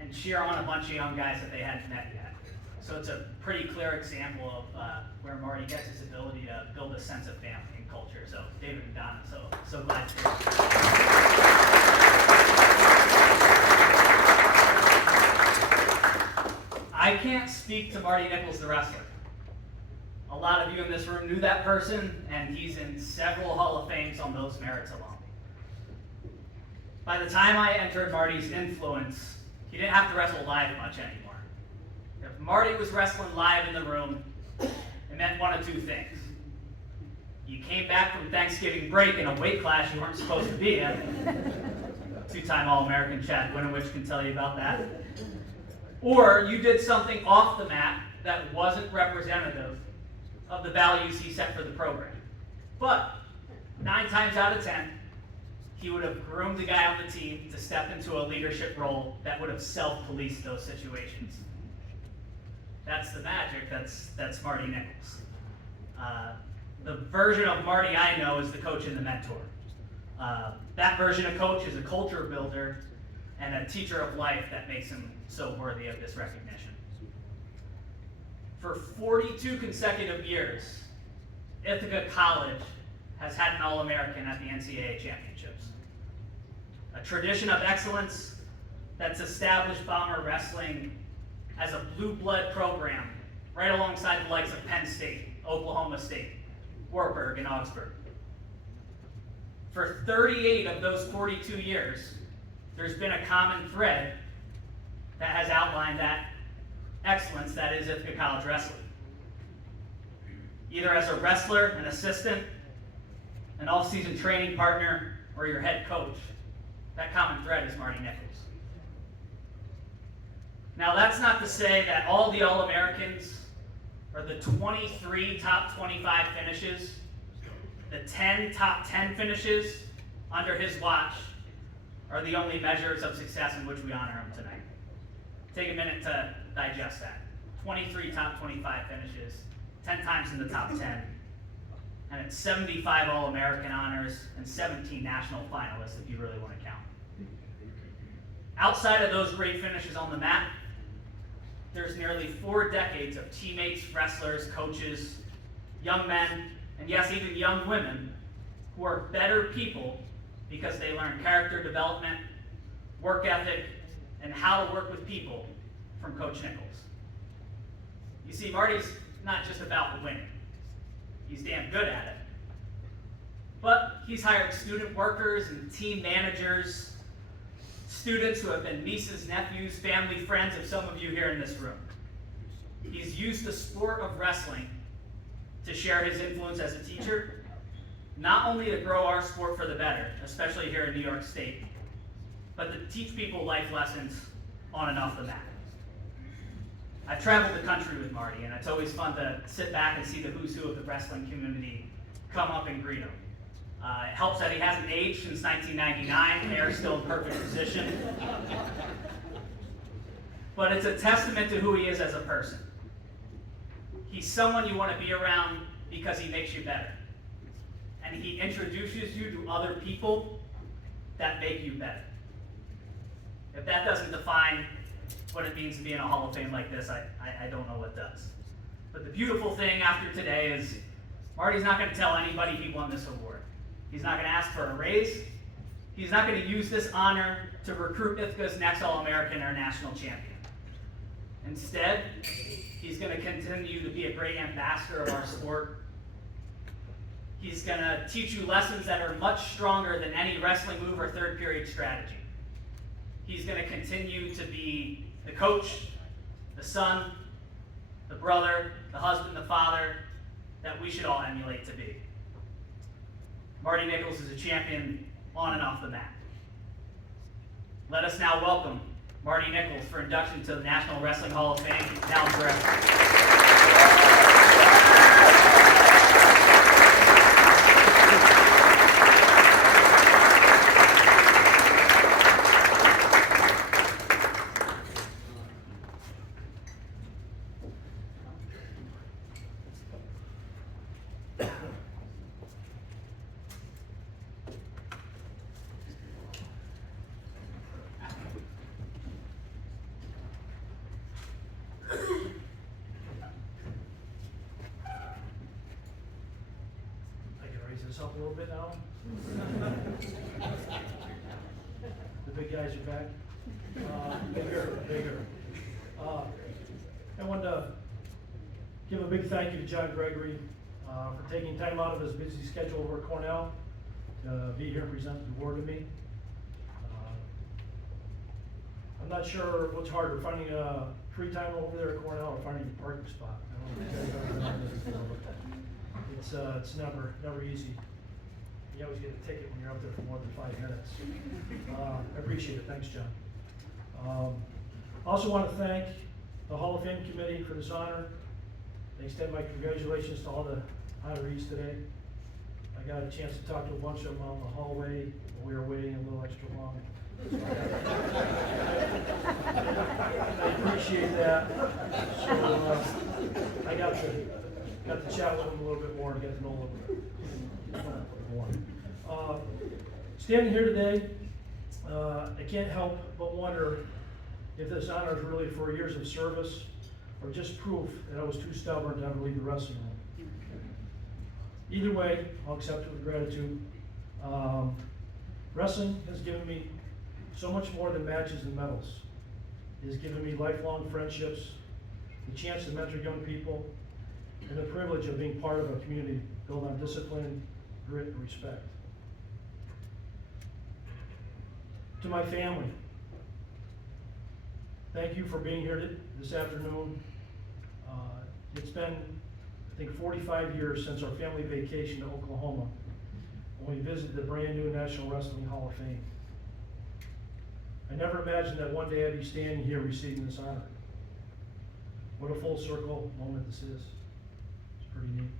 and cheer on a bunch of young guys that they hadn't met yet. So it's a pretty clear example of where Marty gets his ability to build a sense of family and culture. So David and Donna, so glad to be here. I can't speak to Marty Nichols, the wrestler. A lot of you in this room knew that person, and he's in several Hall of Fames on those merits alone. By the time I entered Marty's influence, he didn't have to wrestle live much anymore. If Marty was wrestling live in the room, it meant one of 2 things. You came back from Thanksgiving break in a weight class you weren't supposed to be in. 2-time All-American Chad Winovich can tell you about that. Or you did something off the mat that wasn't representative of the values he set for the program. But 9 times out of 10, he would have groomed the guy on the team to step into a leadership role that would have self-policed those situations. That's the magic, that's Marty Nichols. The version of Marty I know is the coach and the mentor. That version of coach is a culture builder and a teacher of life that makes him so worthy of this recognition. For 42 consecutive years, Ithaca College has had an All-American at the NCAA championships. A tradition of excellence that's established Bomber Wrestling as a blue blood program right alongside the likes of Penn State, Oklahoma State, Wartburg, and Augsburg. For 38 of those 42 years, there's been a common thread that has outlined that excellence that is Ithaca College wrestling. Either as a wrestler, an assistant, an off-season training partner, or your head coach, that common thread is Marty Nichols. Now that's not to say that all the All-Americans, or the 23 top 25 finishes, the 10 top 10 finishes under his watch are the only measures of success in which we honor him tonight. Take a minute to digest that. 23 top 25 finishes, 10 times in the top 10, and it's 75 All-American honors and 17 national finalists if you really want to count. Outside of those great finishes on the mat, there's nearly 4 decades of teammates, wrestlers, coaches, young men, and yes, even young women who are better people because they learn character development, work ethic, and how to work with people from Coach Nichols. You see, Marty's not just about the winning. He's damn good at it. But he's hired student workers and team managers, students who have been nieces, nephews, family, friends of some of you here in this room. He's used the sport of wrestling to share his influence as a teacher, not only to grow our sport for the better, especially here in New York State, but to teach people life lessons on and off the mat. I've traveled the country with Marty, and it's always fun to sit back and see the who's who of the wrestling community come up and greet him. It helps that he hasn't aged since 1999, hair's still in perfect position. But it's a testament to who he is as a person. He's someone you want to be around because he makes you better. And he introduces you to other people that make you better. If that doesn't define what it means to be in a Hall of Fame like this, I don't know what does. But the beautiful thing after today is Marty's not going to tell anybody he won this award. He's not going to ask for a raise. He's not going to use this honor to recruit Ithaca's next All-American or national champion. Instead, he's going to continue to be a great ambassador of our sport. He's going to teach you lessons that are much stronger than any wrestling move or third period strategy. He's going to continue to be the coach, the son, the brother, the husband, the father that we should all emulate to be. Marty Nichols is a champion on and off the mat. Let us now welcome Marty Nichols for induction to the National Wrestling Hall of Fame, now and forever. Up a little bit now. The big guys are back. Bigger. I wanted to give a big thank you to John Gregory for taking time out of his busy schedule over at Cornell to be here and present the award to me. I'm not sure what's harder, finding a free time over there at Cornell or finding a parking spot. It's never easy. You always get a ticket when you're up there for more than 5 minutes. I appreciate it. Thanks, John. I also want to thank the Hall of Fame committee for this honor. I extend my congratulations to all the honorees today. I got a chance to talk to a bunch of them out in the hallway when we were waiting a little extra long. I appreciate that. So I got to chat with them a little bit more and get to know them more. Standing here today, I can't help but wonder if this honor is really for years of service or just proof that I was too stubborn to ever leave the wrestling room. Either way, I'll accept it with gratitude. Wrestling has given me so much more than matches and medals. It has given me lifelong friendships, the chance to mentor young people, and the privilege of being part of a community built on discipline, grit, and respect. To my family, thank you for being here this afternoon. It's been, I think, 45 years since our family vacation to Oklahoma, when we visited the brand new National Wrestling Hall of Fame. I never imagined that one day I'd be standing here receiving this honor. What a full circle moment this is. It's pretty neat.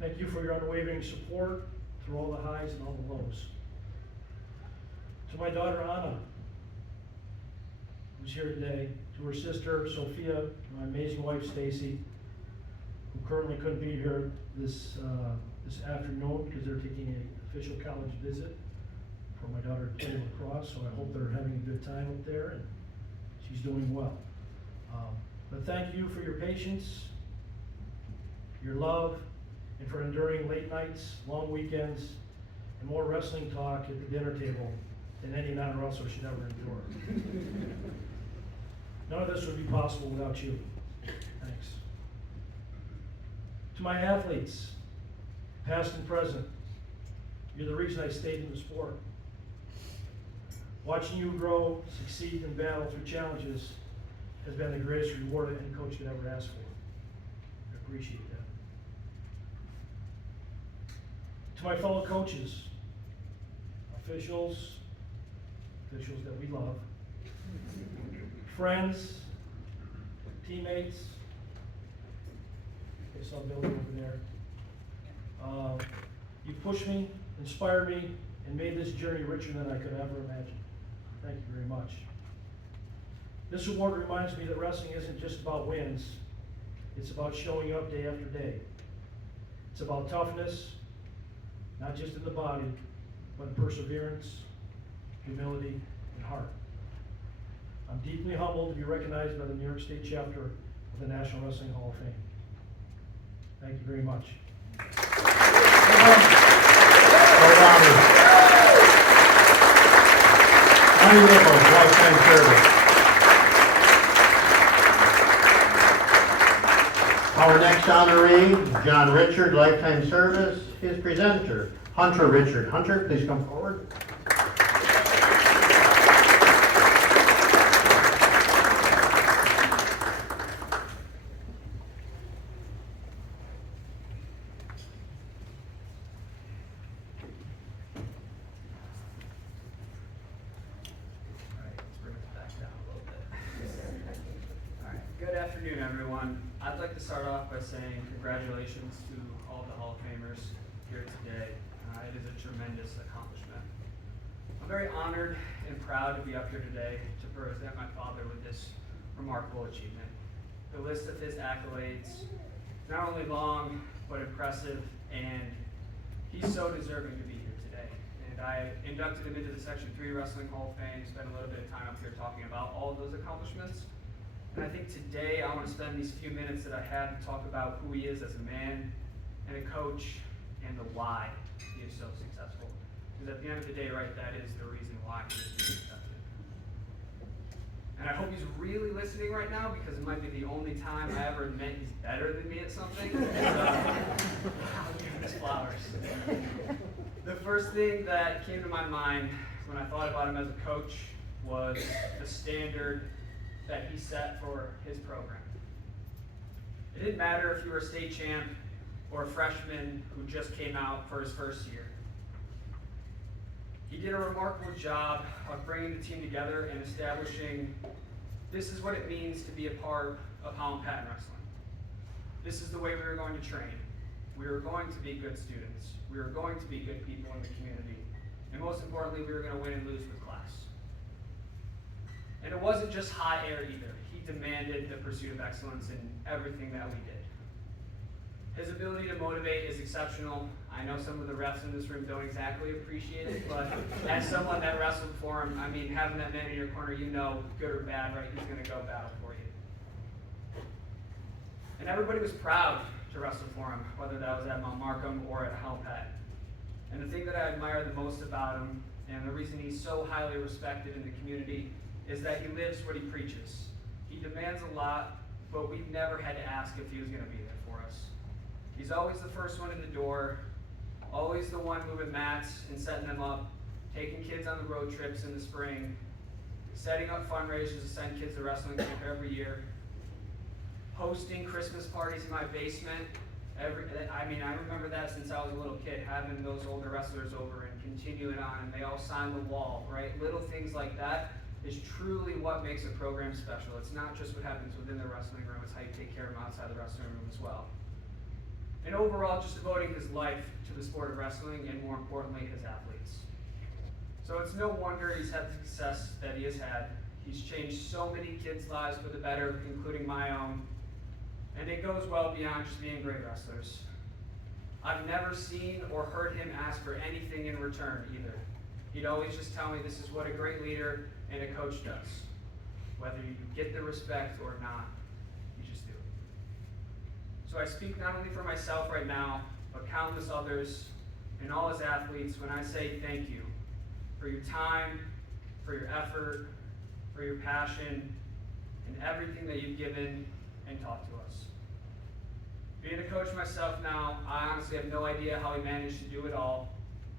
Thank you for your unwavering support through all the highs and all the lows. To my daughter Anna, who's here today, to her sister Sophia, and my amazing wife Stacy, who currently couldn't be here this afternoon because they're taking an official college visit for my daughter to play lacrosse, so I hope they're having a good time up there and she's doing well. But thank you for your patience, your love, and for enduring late nights, long weekends, and more wrestling talk at the dinner table than any non-wrestler should ever endure. None of this would be possible without you. Thanks. To my athletes, past and present, you're the reason I stayed in the sport. Watching you grow, succeed, and battle through challenges has been the greatest reward any coach could ever ask for. I appreciate that. To my fellow coaches, officials that we love, friends, teammates, I saw Billy over there. You pushed me, inspired me, and made this journey richer than I could ever imagine. Thank you very much. This award reminds me that wrestling isn't just about wins, it's about showing up day after day. It's about toughness, not just in the body, but in perseverance, humility, and heart. I'm deeply humbled to be recognized by the New York State chapter of the National Wrestling Hall of Fame. Thank you very much. Lifetime service. Our next honoree, John Richard, lifetime service. His presenter, Hunter Richard. Hunter, please come forward. Good afternoon, everyone. I'd like to start off by saying congratulations to all the Hall of Famers here today. It is a tremendous accomplishment. I'm very honored and proud to be up here today to present my father with this remarkable achievement. The list of his accolades is not only long, but impressive, and he's so deserving to be here today. And I inducted him into the Section 3 Wrestling Hall of Fame, spent a little bit of time up here talking about all of those accomplishments. And I think today I want to spend these few minutes that I have to talk about who he is as a man and a coach and the why he is so successful. Because at the end of the day, right, that is the reason why he is being accepted. And I hope he's really listening right now because it might be the only time I ever admit he's better than me at something. I'll give him his flowers. The first thing that came to my mind when I thought about him as a coach was the standard that he set for his program. It didn't matter if you were a state champ or a freshman who just came out for his first year. He did a remarkable job of bringing the team together and establishing this is what it means to be a part of Holland Patent Wrestling. This is the way we were going to train. We were going to be good students. We were going to be good people in the community. And most importantly, we were going to win and lose with class. And it wasn't just high air either. He demanded the pursuit of excellence in everything that we did. His ability to motivate is exceptional. I know some of the refs in this room don't exactly appreciate it, but as someone that wrestled for him, I mean, having that man in your corner, you know, good or bad, right, he's going to go battle for you. And everybody was proud to wrestle for him, whether that was at Mount Markham or at Halpet. And the thing that I admire the most about him, and the reason he's so highly respected in the community, is that he lives what he preaches. He demands a lot, but we've never had to ask if he was going to be there for us. He's always the first one in the door, always the one moving mats and setting them up, taking kids on the road trips in the spring, setting up fundraisers to send kids to wrestling camp every year, hosting Christmas parties in my basement. I remember that since I was a little kid, having those older wrestlers over and continuing on, and they all sign the wall, right? Little things like that is truly what makes a program special. It's not just what happens within the wrestling room, it's how you take care of them outside the wrestling room as well. And overall, just devoting his life to the sport of wrestling, and more importantly, his athletes. So it's no wonder he's had the success that he has had. He's changed so many kids' lives for the better, including my own. And it goes well beyond just being great wrestlers. I've never seen or heard him ask for anything in return either. He'd always just tell me this is what a great leader and a coach does. Whether you get the respect or not, you just do it. So I speak not only for myself right now, but countless others and all his athletes when I say thank you for your time, for your effort, for your passion, and everything that you've given and taught to us. Being a coach myself now, I honestly have no idea how he managed to do it all,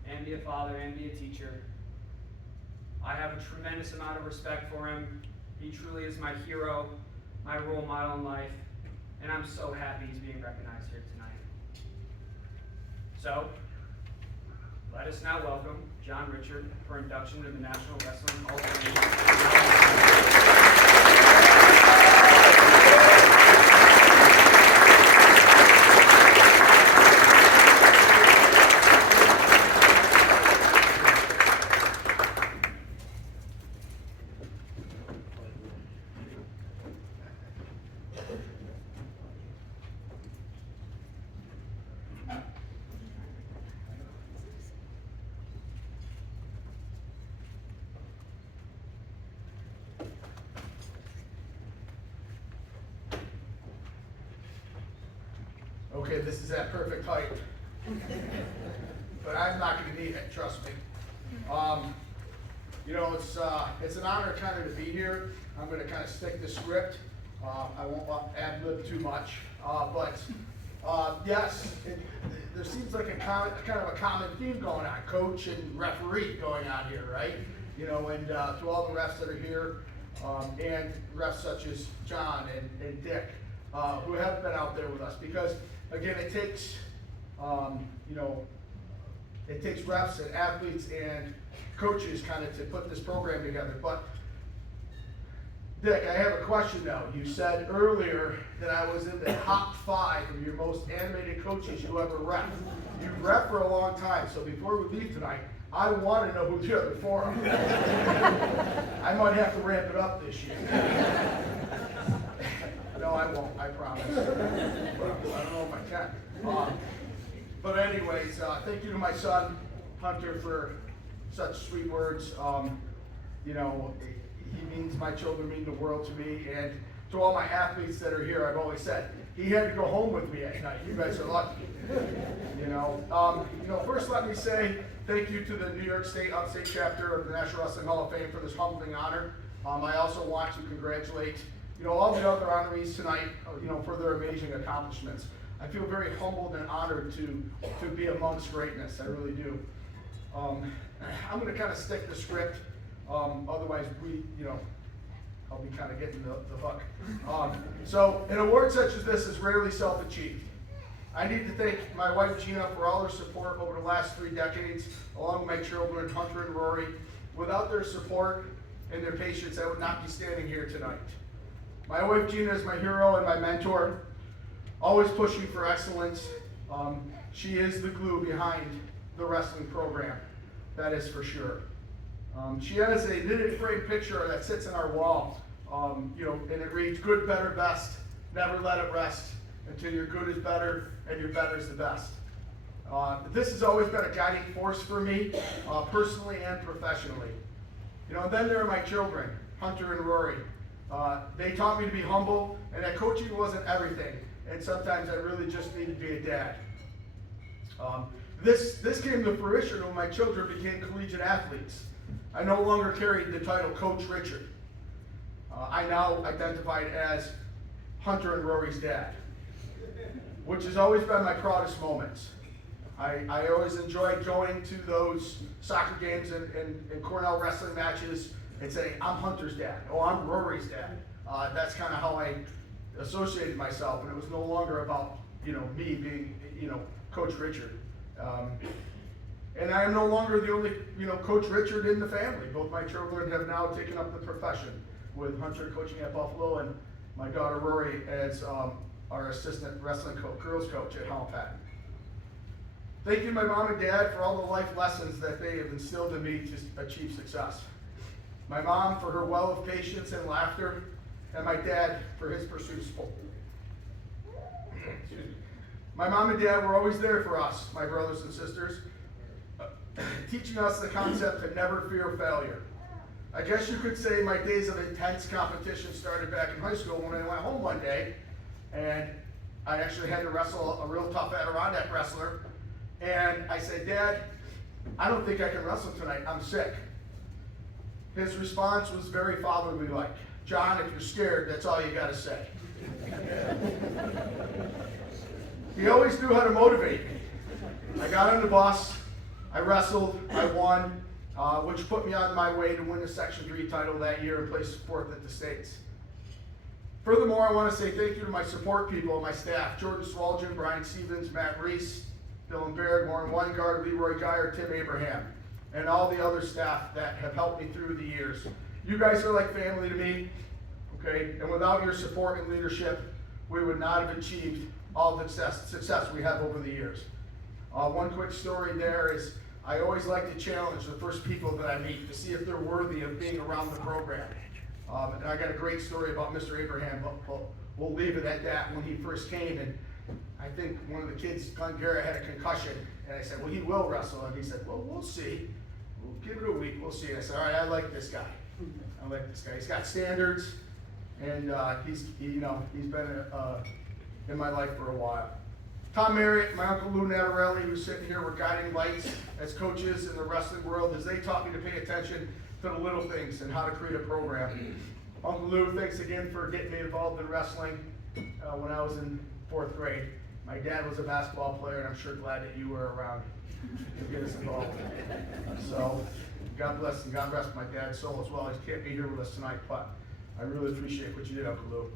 and be a father and be a teacher. I have a tremendous amount of respect for him. He truly is my hero, my role model in life, and I'm so happy he's being recognized here tonight. So, let us now welcome John Richard for induction to the National Wrestling Hall of Fame. Okay, this is at perfect height. But I'm not gonna need it, trust me. It's an honor kind of to be here. I'm gonna kind of stick to script. I won't ad-lib too much. Yes, there seems like kind of a common theme going on, coach and referee going on here, right? And to all the refs that are here, and refs such as John and Dick, who have been out there with us, because again, it takes refs and athletes and coaches kind of to put this program together. But Dick, I have a question though. You said earlier that I was in the top 5 of your most animated coaches you ever ref. You've ref for a long time, so before we leave tonight, I want to know who the other 4 are. I might have to ramp it up this year. No, I won't, I promise. I don't know if I can. But anyways, thank you to my son, Hunter, for such sweet words. My children mean the world to me, and to all my athletes that are here, I've always said, he had to go home with me at night. You guys are lucky. First let me say thank you to the New York State Upstate chapter of the National Wrestling Hall of Fame for this humbling honor. I also want to congratulate all the other honorees tonight, for their amazing accomplishments. I feel very humbled and honored to be amongst greatness. I really do. I'm going to kind of stick to script. Otherwise, I'll be kind of getting the hook. So, an award such as this is rarely self-achieved. I need to thank my wife Gina for all her support over the last 3 decades, along with my children Hunter and Rory. Without their support and their patience, I would not be standing here tonight. My wife Gina is my hero and my mentor, always pushing for excellence. She is the glue behind the wrestling program, that is for sure. She has a knitted frame picture that sits on our wall, and it reads, "Good, better, best, never let it rest, until your good is better and your better is the best." This has always been a guiding force for me, personally and professionally. And then there are my children, Hunter and Rory. They taught me to be humble, and that coaching wasn't everything, and sometimes I really just need to be a dad. This came to fruition when my children became collegiate athletes. I no longer carried the title Coach Richard. I now identified as Hunter and Rory's dad, which has always been my proudest moments. I always enjoyed going to those soccer games and Cornell wrestling matches and saying, I'm Hunter's dad, oh, I'm Rory's dad. That's kind of how I associated myself, and it was no longer about, me being, Coach Richard. And I am no longer the only, Coach Richard in the family. Both my children have now taken up the profession, with Hunter coaching at Buffalo and my daughter Rory as our assistant wrestling girls coach at Halifax. Thank you to my mom and dad for all the life lessons that they have instilled in me to achieve success. My mom for her well of patience and laughter, and my dad for his pursuit of sport. Excuse me. My mom and dad were always there for us, my brothers and sisters, teaching us the concept to never fear failure. I guess you could say my days of intense competition started back in high school when I went home one day and I actually had to wrestle a real tough Adirondack wrestler. And I said, Dad, I don't think I can wrestle tonight, I'm sick. His response was very fatherly like, John, if you're scared, that's all you gotta say. He always knew how to motivate me. I got on the bus, I wrestled, I won, which put me on my way to win the Section 3 title that year and place 4th at the States. Furthermore, I want to say thank you to my support people and my staff, Jordan Swalgen, Brian Stevens, Matt Reese, Dylan Baird, Warren Weingard, Leroy Geyer, Tim Abraham, and all the other staff that have helped me through the years. You guys are like family to me, okay? And without your support and leadership, we would not have achieved all the success we have over the years. One quick story there is I always like to challenge the first people that I meet to see if they're worthy of being around the program. And I got a great story about Mr. Abraham, but we'll leave it at that. When he first came, and I think one of the kids, Glenn Garrett, had a concussion, and I said, well, he will wrestle, and he said, well, we'll see. We'll give it a week, we'll see. And I said, all right, I like this guy. I like this guy. He's got standards, and he's been in my life for a while. Tom Marriott, my Uncle Lou Natarelli, who's sitting here, were guiding lights as coaches in the wrestling world as they taught me to pay attention to the little things and how to create a program. Uncle Lou, thanks again for getting me involved in wrestling when I was in 4th grade. My dad was a basketball player, and I'm sure glad that you were around to get us involved. So, God bless and God rest my dad's soul as well. He can't be here with us tonight, but I really appreciate what you did, Uncle Lou.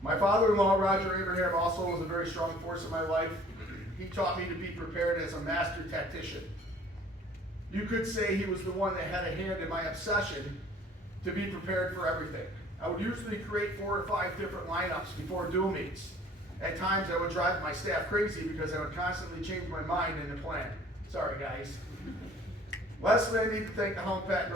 My father-in-law, Roger Abraham, also was a very strong force in my life. He taught me to be prepared as a master tactician. You could say he was the one that had a hand in my obsession to be prepared for everything. I would usually create 4 or 5 different lineups before dual meets. At times I would drive my staff crazy because I would constantly change my mind in the plan. Sorry guys. Lastly, I need to thank the Halifax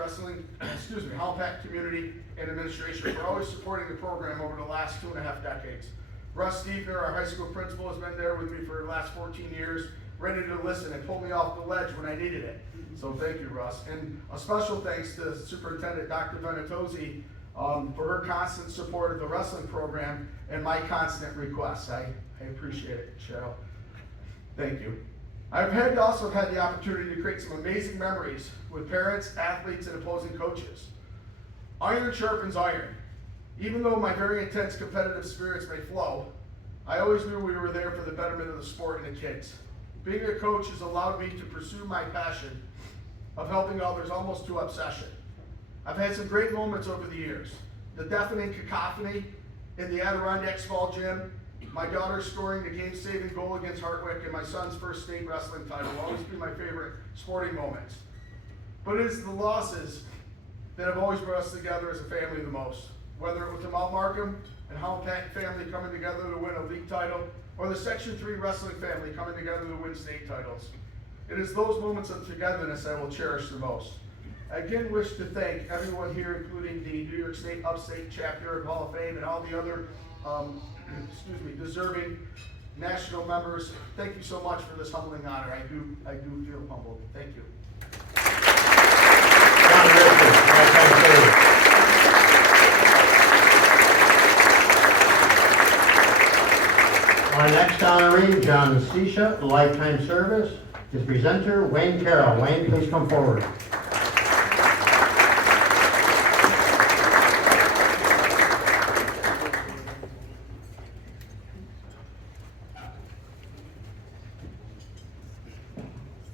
Halifax community and administration for always supporting the program over the last 2.5 decades. Russ Stevener, our high school principal, has been there with me for the last 14 years, ready to listen and pull me off the ledge when I needed it. So thank you, Russ. And a special thanks to Superintendent Dr. Venatozzi for her constant support of the wrestling program and my constant requests. I appreciate it, Cheryl. Thank you. I've also had the opportunity to create some amazing memories with parents, athletes, and opposing coaches. Iron sharpens iron. Even though my very intense competitive spirits may flow, I always knew we were there for the betterment of the sport and the kids. Being a coach has allowed me to pursue my passion of helping others almost to obsession. I've had some great moments over the years. The deafening cacophony in the Adirondack Small Gym, my daughter scoring the game-saving goal against Hartwick, and my son's first state wrestling title will always be my favorite sporting moments. But it is the losses that have always brought us together as a family the most. Whether it was the Mount Markham and Halifax family coming together to win a league title, or the Section 3 wrestling family coming together to win state titles. It is those moments of togetherness I will cherish the most. I again wish to thank everyone here, including the New York State Upstate Chapter of Hall of Fame and all the other deserving national members. Thank you so much for this humbling honor. I do feel humbled. Thank you. Our next honoree, John Sisha, Lifetime Service. His presenter, Wayne Carroll. Wayne, please come forward.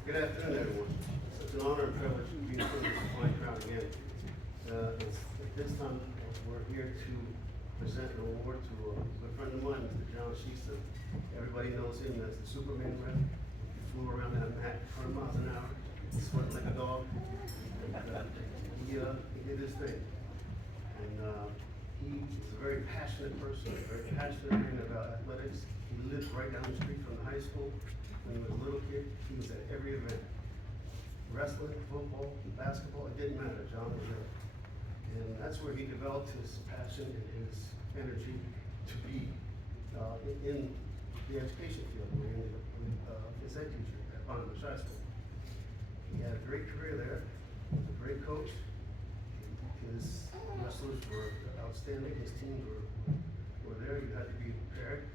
Good afternoon, everyone. It's an honor and privilege to be in front of this fine crowd again. At this time, we're here to present an award to a good friend of mine, Mr. John Sisha. Everybody knows him as the Superman rep. He flew around that mat 100 miles an hour, sweating like a dog. And, he did his thing. And he is a very passionate person, a very passionate man about athletics. He lived right down the street from the high school. When he was a little kid, he was at every event. Wrestling, football, basketball, it didn't matter, John was there. And that's where he developed his passion and his energy to be in the education field, where he ended up his ed teacher at Bonneville High School. He had a great career there, he was a great coach. His wrestlers were outstanding, his teams were there, you had to be prepared.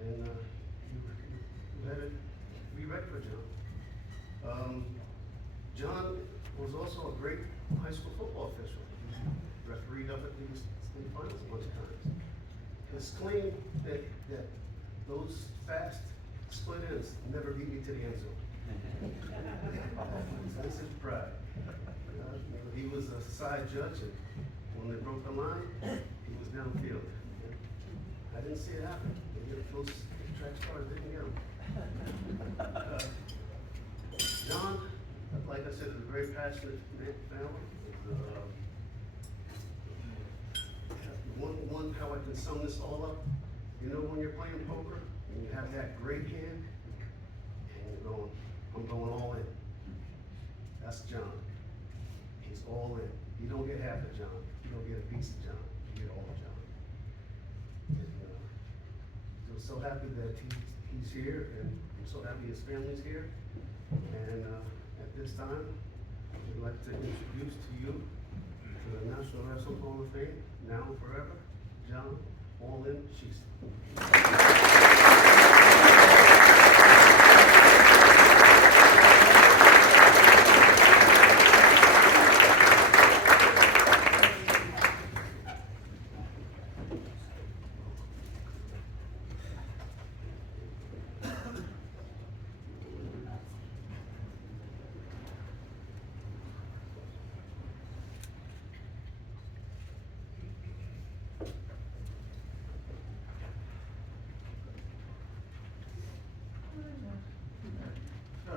And you had to be ready for John. John was also a great high school football official. He refereed up at the state finals a bunch of times. His claim that those fast split ends never beat me to the end zone. That's his pride. He was a side judge, and when they broke the line, he was downfield. I didn't see it happen. Those track stars didn't get him. John, like I said, is a very passionate family. One, how I can sum this all up, you know when you're playing poker and you have that great hand and you're going, I'm going all in. That's John. He's all in. You don't get half of John. You don't get a piece of John. You get all of John. And, I'm so happy that he's here, and I'm so happy his family's here. And at this time, I'd like to introduce to you to the National Wrestling Hall of Fame, now and forever, John All In Sisha.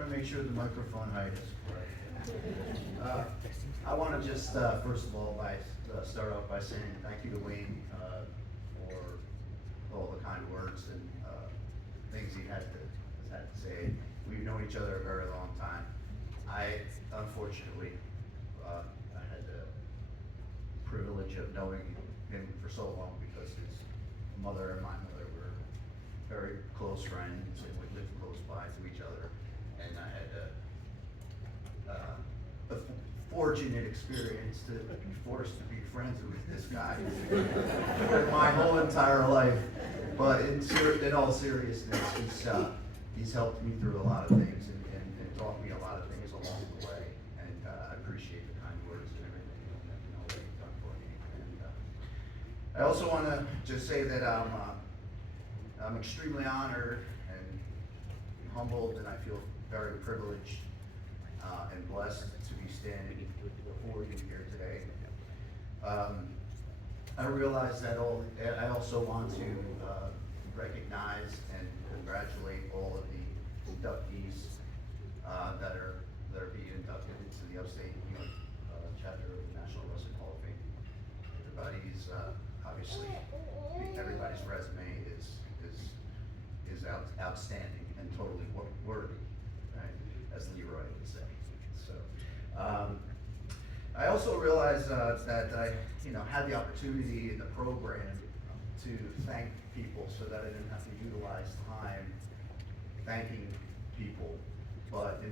Make sure the microphone height is correct. I want to just, first of all, start off by saying thank you to Wayne for all the kind words and things he had to say. We've known each other a very long time. Unfortunately, I had the privilege of knowing him for so long because his mother and my mother were very close friends, and we lived close by to each other. And I had a fortunate experience to be forced to be friends with this guy for my whole entire life. But in all seriousness, he's helped me through a lot of things and taught me a lot of things along the way. And I appreciate the kind words and everything that you've done for me. And I also want to just say that I'm extremely honored and humbled, and I feel very privileged and blessed to be standing before you here today. I realize that I also want to recognize and congratulate all of the inductees that are being inducted into the Upstate NY chapter of the National Wrestling Hall of Fame. Obviously, everybody's resume is outstanding and totally worthy, right? As Leroy would say. So, I also realized that I, had the opportunity in the program to thank people, so that I didn't have to utilize time thanking people. But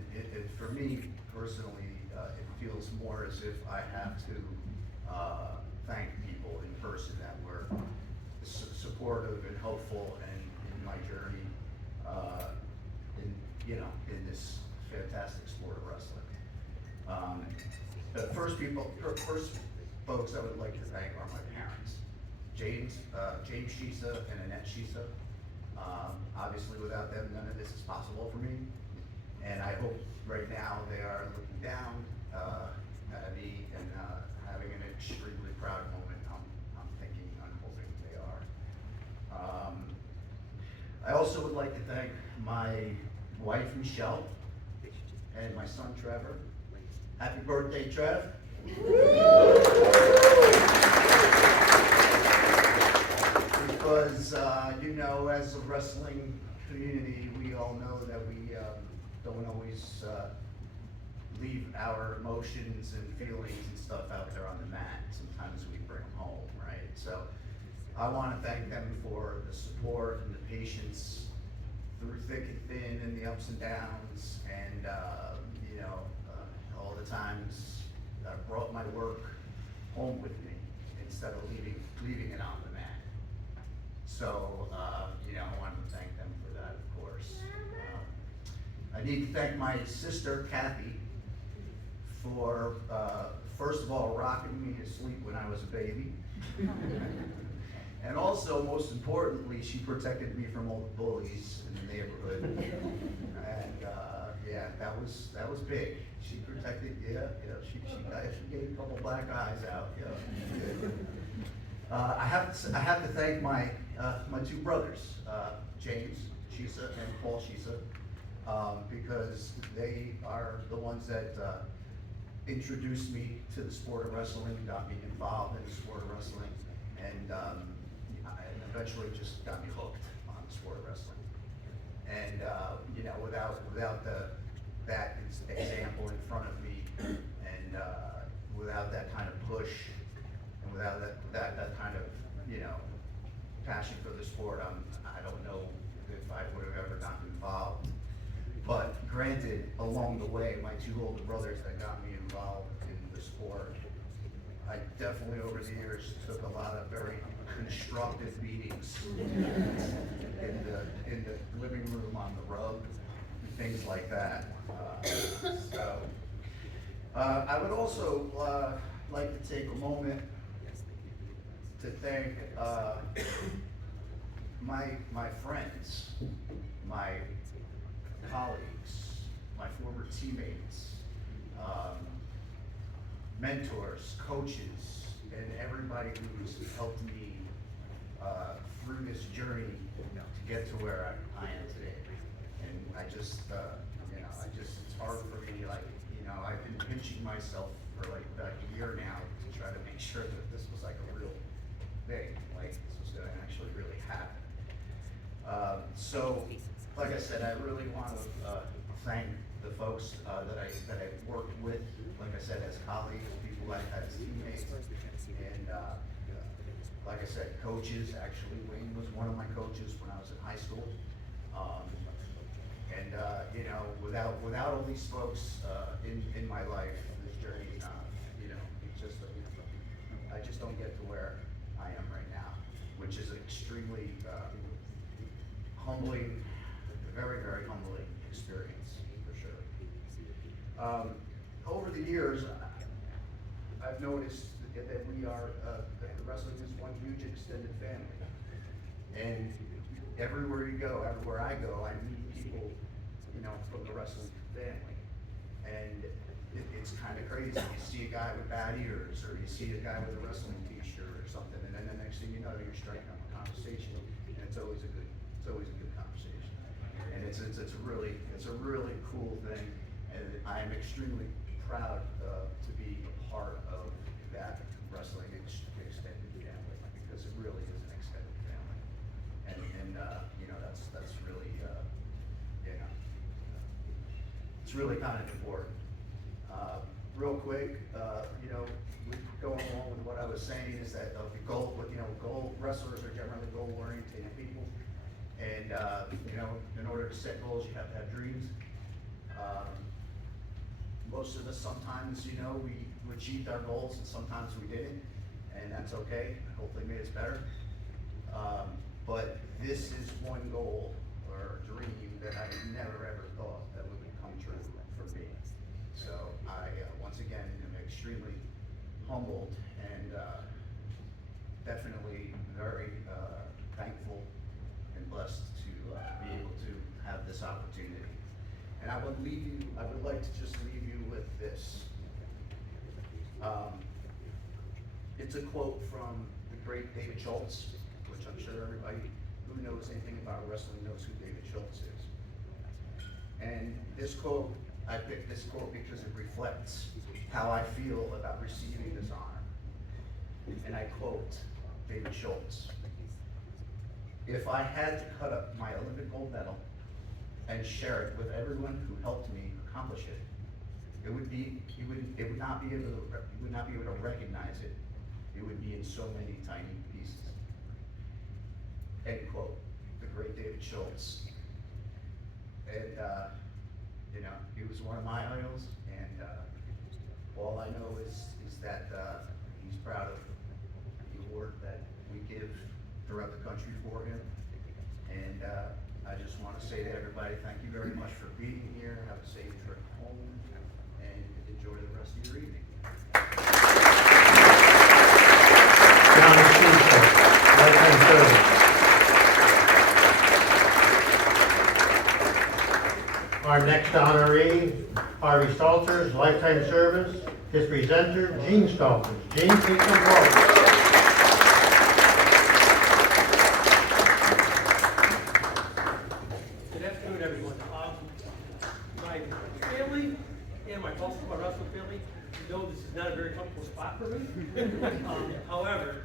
for me personally, it feels more as if I have to thank people in person that were supportive and helpful and my journey, in this fantastic sport of wrestling. The first folks I would like to thank are my parents, James Shisa and Annette Shisa. Obviously, without them, none of this is possible for me. And I hope right now they are looking down at me and having an extremely proud moment. I'm hoping they are. I also would like to thank my wife, Michelle, and my son, Trevor. Happy birthday, Trev. Because, as a wrestling community, we all know that we don't always leave our emotions and feelings and stuff out there on the mat. Sometimes we bring them home, right? So I want to thank them for the support and the patience through thick and thin and the ups and downs, and all the times I brought my work home with me instead of leaving it on the mat. So I want to thank them for that, of course. I need to thank my sister Kathy for first of all rocking me to sleep when I was a baby. And also, most importantly, she protected me from all the bullies in the neighborhood. And that was big. She protected, she gave a couple black eyes out, I have to thank my two brothers, James Shisa and Paul Shisa, because they are the ones that introduced me to the sport of wrestling, got me involved in the sport of wrestling, and eventually just got me hooked on the sport of wrestling. And without that example in front of me, and without that kind of push, and without that kind of passion for the sport, I don't know if I would have ever gotten involved. But granted, along the way, my two older brothers that got me involved in the sport, I definitely over the years took a lot of very constructive beatings in the living room, on the rug, and things like that. I would also like to take a moment to thank my friends, my colleagues, my former teammates, mentors, coaches, and everybody who's helped me through this journey to get to where I am today. And it's hard for me, I've been pinching myself for like a year now to try to make sure that this was like a real thing, like this was gonna actually really happen. So, like I said, I really want to thank the folks that I've worked with, like I said, as colleagues, people I've had as teammates, and like I said, coaches. Actually, Wayne was one of my coaches when I was in high school. Without all these folks in my life, this journey, I just don't get to where I am right now, which is extremely humbling, very, very humbling experience, for sure. Over the years, I've noticed that we are, that wrestling is one huge extended family. And everywhere you go, everywhere I go, I meet people, from the wrestling family. And it's kind of crazy. You see a guy with bad ears, or you see a guy with a wrestling t-shirt or something, and then the next thing you know, you're striking up a conversation, and it's always a good conversation. And it's a really cool thing, and I am extremely proud to be a part of that wrestling extended family, because it really is an extended family. And that's really, it's really kind of important. Real quick, going along with what I was saying is that the goal wrestlers are generally goal-oriented people. And, in order to set goals, you have to have dreams. Most of us sometimes, we achieved our goals, and sometimes we didn't, and that's okay. Hopefully it made us better. but this is one goal or dream that I never ever thought that would come true for me. So I, once again, am extremely humbled and definitely very thankful and blessed to be able to have this opportunity. And I would like to just leave you with this. It's a quote from the great David Schultz, which I'm sure everybody who knows anything about wrestling knows who David Schultz is. And this quote, I picked this quote because it reflects how I feel about receiving this honor. And I quote David Schultz: "If I had to cut up my Olympic gold medal and share it with everyone who helped me accomplish it, you would not be able to recognize it. It would be in so many tiny pieces." End quote. The great David Schultz. And you know, he was one of my idols, and all I know is that he's proud of the award that we give throughout the country for him. And I just want to say to everybody, thank you very much for being here. Have a safe trip home, and enjoy the rest of your evening. Lifetime service. Our next honoree, Harvey Stalters, lifetime service. His presenter, Gene Stalters. Gene, please come forward. Good afternoon, everyone. My family and my Baltimore wrestling family know this is not a very comfortable spot for me. However,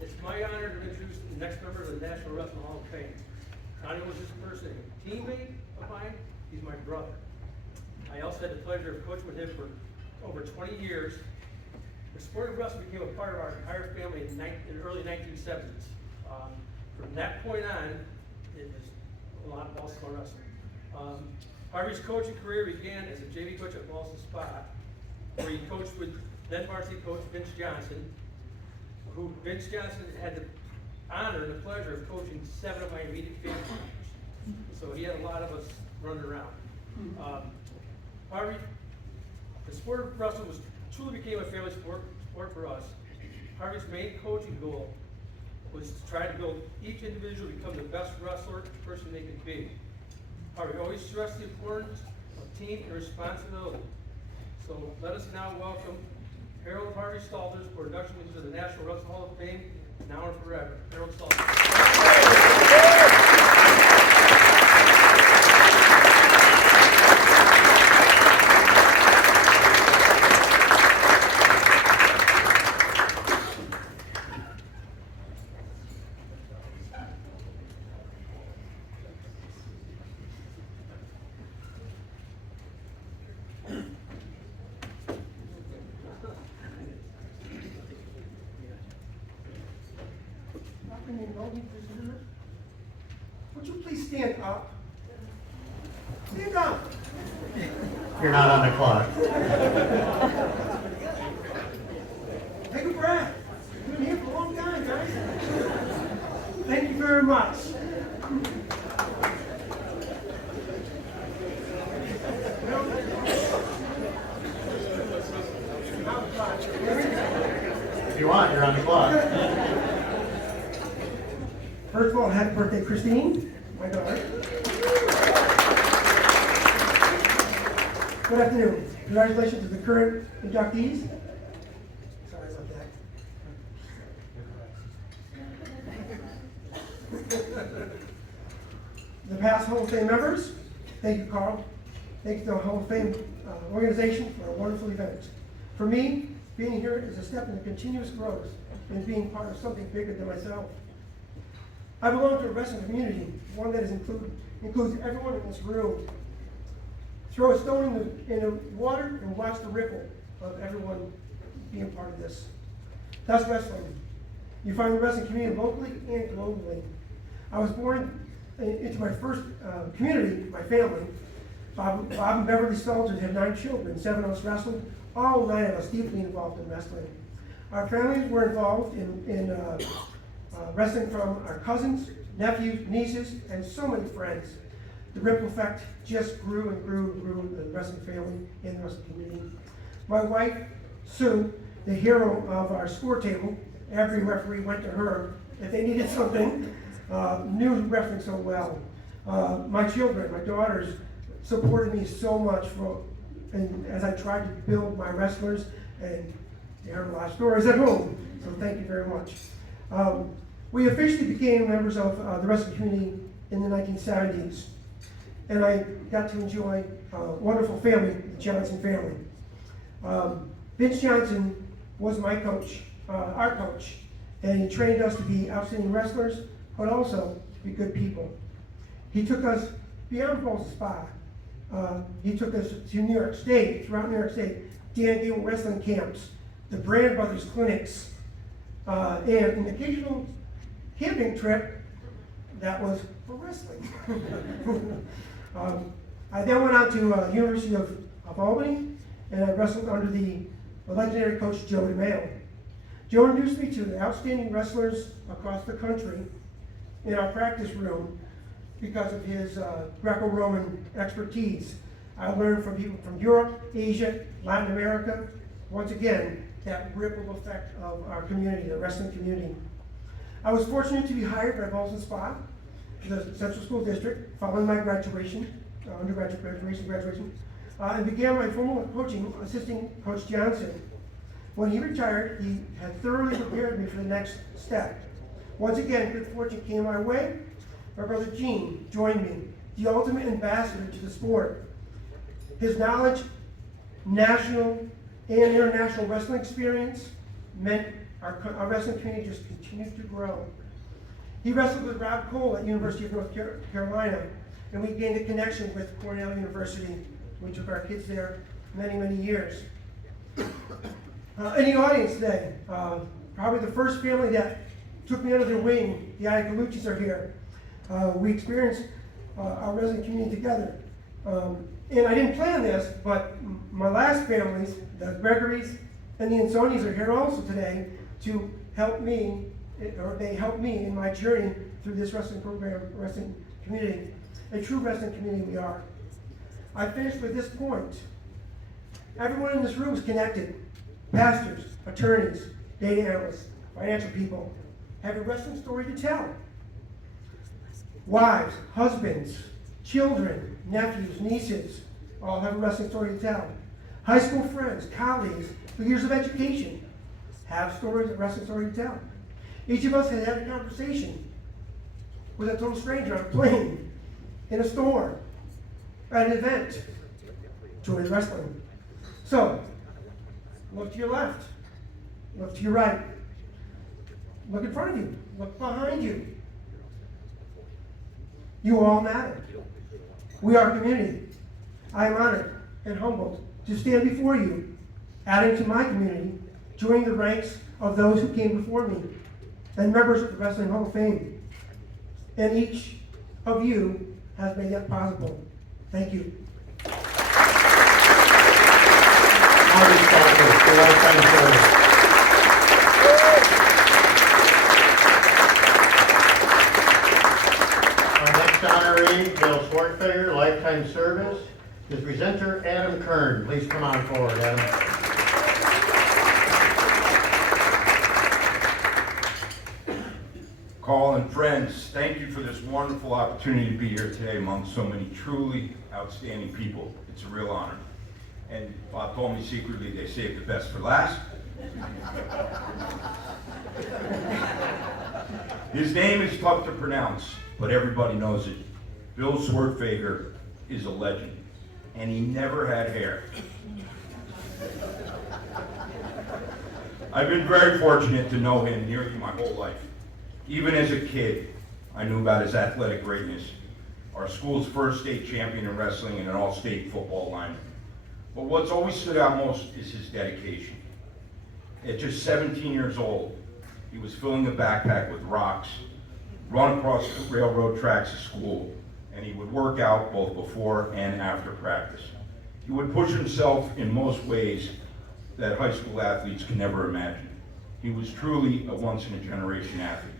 it's my honor to introduce the next member of the National Wrestling Hall of Fame. Not only was this person a teammate of mine, he's my brother. I also had the pleasure of coaching with him for over 20 years. The sport of wrestling became a part of our entire family in the early 1970s. From that point on, it was a lot of Baltimore wrestling. Harvey's coaching career began as a JV coach at Boston Spa, where he coached with then varsity coach Vince Johnson, who Vince Johnson had the honor and the pleasure of coaching 7 of my immediate family members. So he had a lot of us running around. Harvey, the sport of wrestling truly became a family sport for us. Harvey's main coaching goal was to try to build each individual to become the best wrestler person they could be. Harvey always stressed the importance of team and responsibility. So let us now welcome Harold Harvey Stalters for induction into the National Wrestling Hall of Fame, now and forever. Harold Stalters. Would you please stand up? Stand up. You're not on the clock. Take a breath. You've been here for a long time, guys. Thank you very much. If you want, you're on the clock. First of all, happy birthday, Christine, my daughter. Good afternoon. Congratulations to the current inductees. Sorry about that. The past Hall of Fame members, thank you, Carl. Thank you to the Hall of Fame organization for a wonderful event. For me, being here is a step in the continuous growth and being part of something bigger than myself. I belong to a wrestling community, one that includes everyone in this room. Throw a stone in the water and watch the ripple of everyone being part of this. That's wrestling. You find the wrestling community locally and globally. I was born into my first community, my family. Bob and Beverly Stalters had 9 children, 7 of us wrestled, all 9 of us deeply involved in wrestling. Our families were involved in wrestling from our cousins, nephews, nieces, and so many friends. The ripple effect just grew and grew and grew in the wrestling family and the wrestling community. My wife, Sue, the hero of our score table, every referee went to her if they needed something, knew wrestling so well. My children, my daughters, supported me so much and as I tried to build my wrestlers, and they heard a lot of stories at home, so thank you very much. We officially became members of the wrestling community in the 1970s, and I got to enjoy a wonderful family, the Johnson family. Vince Johnson was my coach, our coach, and he trained us to be outstanding wrestlers, but also to be good people. He took us beyond Paul's Spa. He took us to New York State, throughout New York State, Dan Gable wrestling camps, the Brand Brothers clinics, and an occasional camping trip that was for wrestling. I then went out to University of Albany, and I wrestled under the legendary coach Joe DeMeo. Joe introduced me to the outstanding wrestlers across the country in our practice room because of his Greco-Roman expertise. I learned from people from Europe, Asia, Latin America. Once again, that ripple effect of our community, the wrestling community. I was fortunate to be hired by Ballston Spa, the Central School District, following my graduation, undergraduate graduation, and began my formal coaching, assisting Coach Johnson. When he retired, he had thoroughly prepared me for the next step. Once again, good fortune came my way. My brother Gene joined me, the ultimate ambassador to the sport. His knowledge, national and international wrestling experience meant our wrestling community just continued to grow. He wrestled with Rob Cole at University of North Carolina, and we gained a connection with Cornell University. We took our kids there many, many years. In the audience today, probably the first family that took me under their wing, the Iacalucci's are here. We experienced our wrestling community together. And I didn't plan this, but my last families, the Gregorys and the Insonis, are here also today to help me, or they helped me in my journey through this wrestling program, wrestling community. A true wrestling community we are. I finished with this point. Everyone in this room is connected. Pastors, attorneys, data analysts, financial people have a wrestling story to tell. Wives, husbands, children, nephews, nieces, all have a wrestling story to tell. High school friends, colleagues, for years of education have stories, a wrestling story to tell. Each of us has had a conversation with a total stranger on a plane, in a store, at an event, join wrestling. So, look to your left, look to your right, look in front of you, look behind you. You all matter. We are a community. I am honored and humbled to stand before you, adding to my community, joining the ranks of those who came before me, and members of the Wrestling Hall of Fame. And each of you has made that possible. Thank you. Our responders for lifetime service. Our next honoree, Bill Swartfeger, lifetime service, is presenter Adam Kern. Please come on forward, Adam. Carl and friends, thank you for this wonderful opportunity to be here today among so many truly outstanding people. It's a real honor. And Bob told me secretly they saved the best for last. His name is tough to pronounce, but everybody knows it. Bill Swartfeger is a legend, and he never had hair. I've been very fortunate to know him nearly my whole life. Even as a kid, I knew about his athletic greatness, our school's first state champion in wrestling and an all-state football lineman. But what's always stood out most is his dedication. At just 17 years old, he was filling a backpack with rocks, run across the railroad tracks to school, and he would work out both before and after practice. He would push himself in most ways that high school athletes can never imagine. He was truly a once-in-a-generation athlete.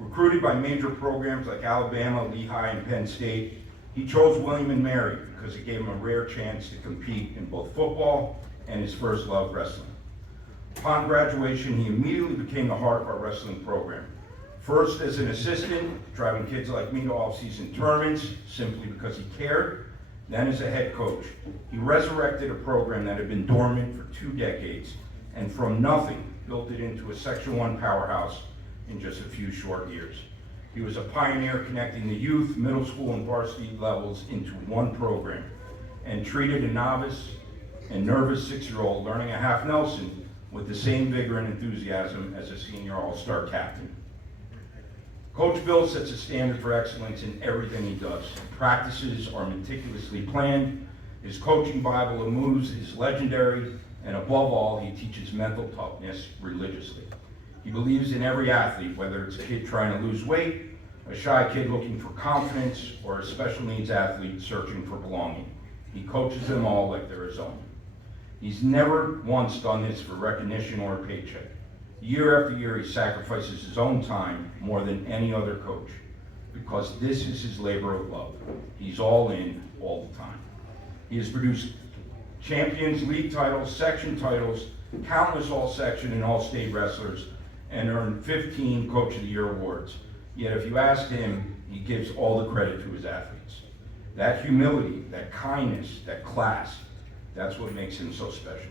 Recruited by major programs like Alabama, Lehigh, and Penn State, he chose William and Mary because it gave him a rare chance to compete in both football and his first love, wrestling. Upon graduation, he immediately became the heart of our wrestling program. First as an assistant, driving kids like me to off-season tournaments simply because he cared. Then as a head coach, he resurrected a program that had been dormant for 2 decades, and from nothing, built it into a Section I powerhouse in just a few short years. He was a pioneer connecting the youth, middle school, and varsity levels into one program, and treated a novice and nervous 6-year-old learning a half Nelson with the same vigor and enthusiasm as a senior all-star captain. Coach Bill sets a standard for excellence in everything he does. Practices are meticulously planned, his coaching Bible of moves is legendary, and above all, he teaches mental toughness religiously. He believes in every athlete, whether it's a kid trying to lose weight, a shy kid looking for confidence, or a special needs athlete searching for belonging. He coaches them all like they're his own. He's never once done this for recognition or a paycheck. Year after year, he sacrifices his own time more than any other coach because this is his labor of love. He's all in all the time. He has produced champions, league titles, section titles, countless all-section and all-state wrestlers, and earned 15 Coach of the Year awards. Yet if you ask him, he gives all the credit to his athletes. That humility, that kindness, that class, that's what makes him so special.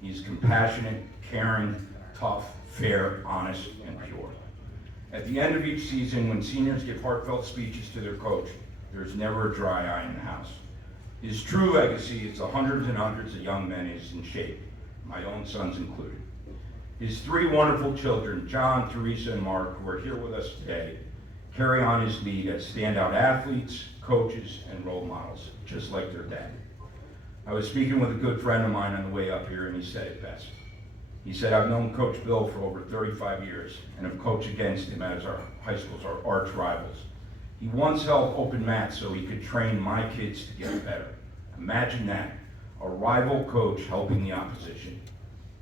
He's compassionate, caring, tough, fair, honest, and pure. At the end of each season, when seniors give heartfelt speeches to their coach, there's never a dry eye in the house. His true legacy is the hundreds and hundreds of young men he's in shape, my own sons included. His 3 wonderful children, John, Teresa, and Mark, who are here with us today, carry on his lead as standout athletes, coaches, and role models, just like their dad. I was speaking with a good friend of mine on the way up here, and he said it best. He said, I've known Coach Bill for over 35 years and have coached against him as our high schools, our arch rivals. He once held open mats so he could train my kids to get better. Imagine that, a rival coach helping the opposition.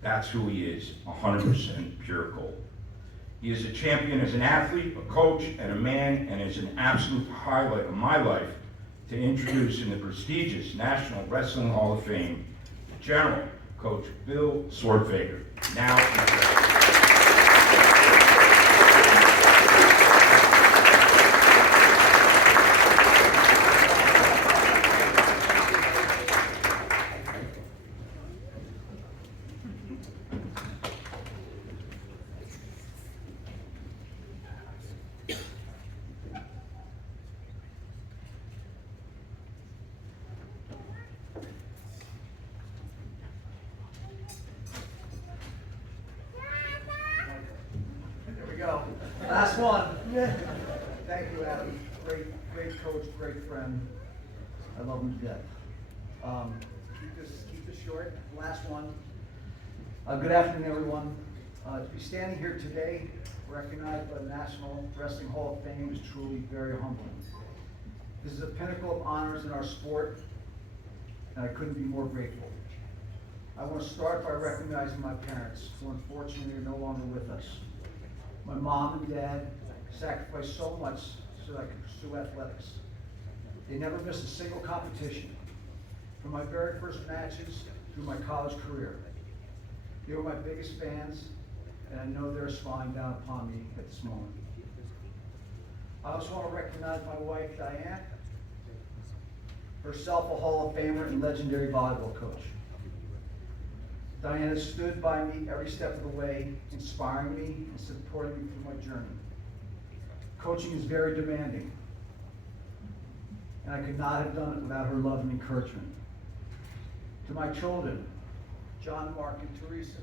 That's who he is, 100% pure gold. He is a champion as an athlete, a coach, and a man, and is an absolute highlight of my life to introduce in the prestigious National Wrestling Hall of Fame, General Coach Bill Swordfager. Now, Last one. Thank you, Adam. Great coach, great friend. I love him to death. Keep this short. Last one. Good afternoon, everyone. To be standing here today, recognized by the National Wrestling Hall of Fame, is truly very humbling. This is a pinnacle of honors in our sport, and I couldn't be more grateful. I want to start by recognizing my parents, who unfortunately are no longer with us. My mom and dad sacrificed so much so that I could pursue athletics. They never missed a single competition, from my very first matches through my college career. They were my biggest fans, and I know they're smiling down upon me at this moment. I also want to recognize my wife, Diane, herself a Hall of Famer and legendary volleyball coach. Diane has stood by me every step of the way, inspiring me and supporting me through my journey. Coaching is very demanding, and I could not have done it without her love and encouragement. To my children, John, Mark, and Teresa,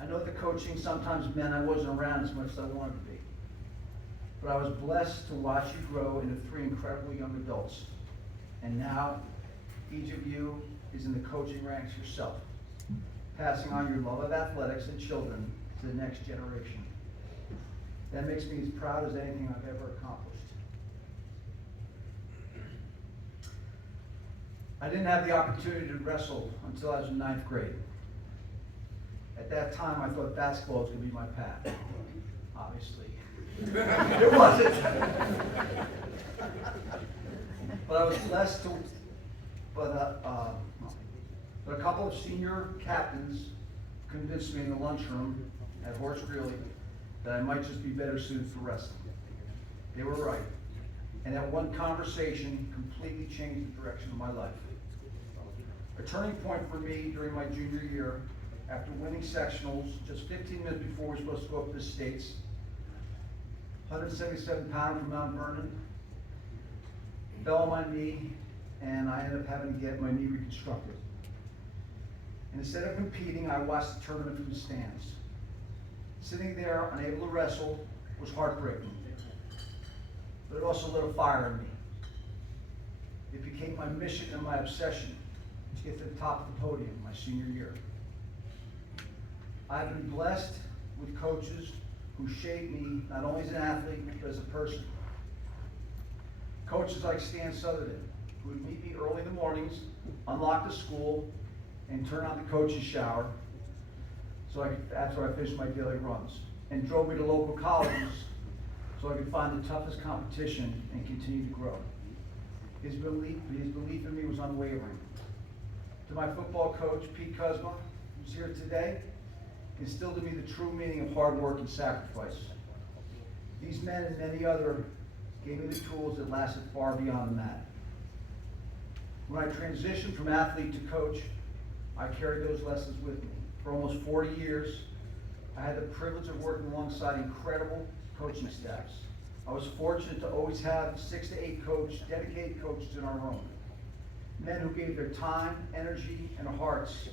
I know that coaching sometimes meant I wasn't around as much as I wanted to be, but I was blessed to watch you grow into 3 incredible young adults. And now, each of you is in the coaching ranks yourself, passing on your love of athletics and children to the next generation. That makes me as proud as anything I've ever accomplished. I didn't have the opportunity to wrestle until I was in 9th grade. At At that time, I thought basketball was gonna be my path, obviously. It wasn't. But I was blessed to, but a couple of senior captains convinced me in the lunchroom at Horace Greeley that I might just be better suited for wrestling. They were right. And that one conversation completely changed the direction of my life. A turning point for me during my junior year, after winning sectionals just 15 minutes before we were supposed to go up to the States, 177 pounds from Mount Vernon, fell on my knee, and I ended up having to get my knee reconstructed. And instead of competing, I watched the tournament from the stands. Sitting there, unable to wrestle, was heartbreaking. But it also lit a fire in me. It became my mission and my obsession to get to the top of the podium my senior year. I've been blessed with coaches who shaped me not only as an athlete, but as a person. Coaches like Stan Sutherland, who would meet me early in the mornings, unlock the school, and turn on the coach's shower, after I finished my daily runs, and drove me to local colleges so I could find the toughest competition and continue to grow. His belief in me was unwavering. To my football coach, Pete Kuzma, who's here today, instilled in me the true meaning of hard work and sacrifice. These men and many others gave me the tools that lasted far beyond the mat. When I transitioned from athlete to coach, I carried those lessons with me. For almost 40 years, I had the privilege of working alongside incredible coaching staffs. I was fortunate to always have 6 to 8 dedicated coaches in our room. Men who gave their time, energy, and hearts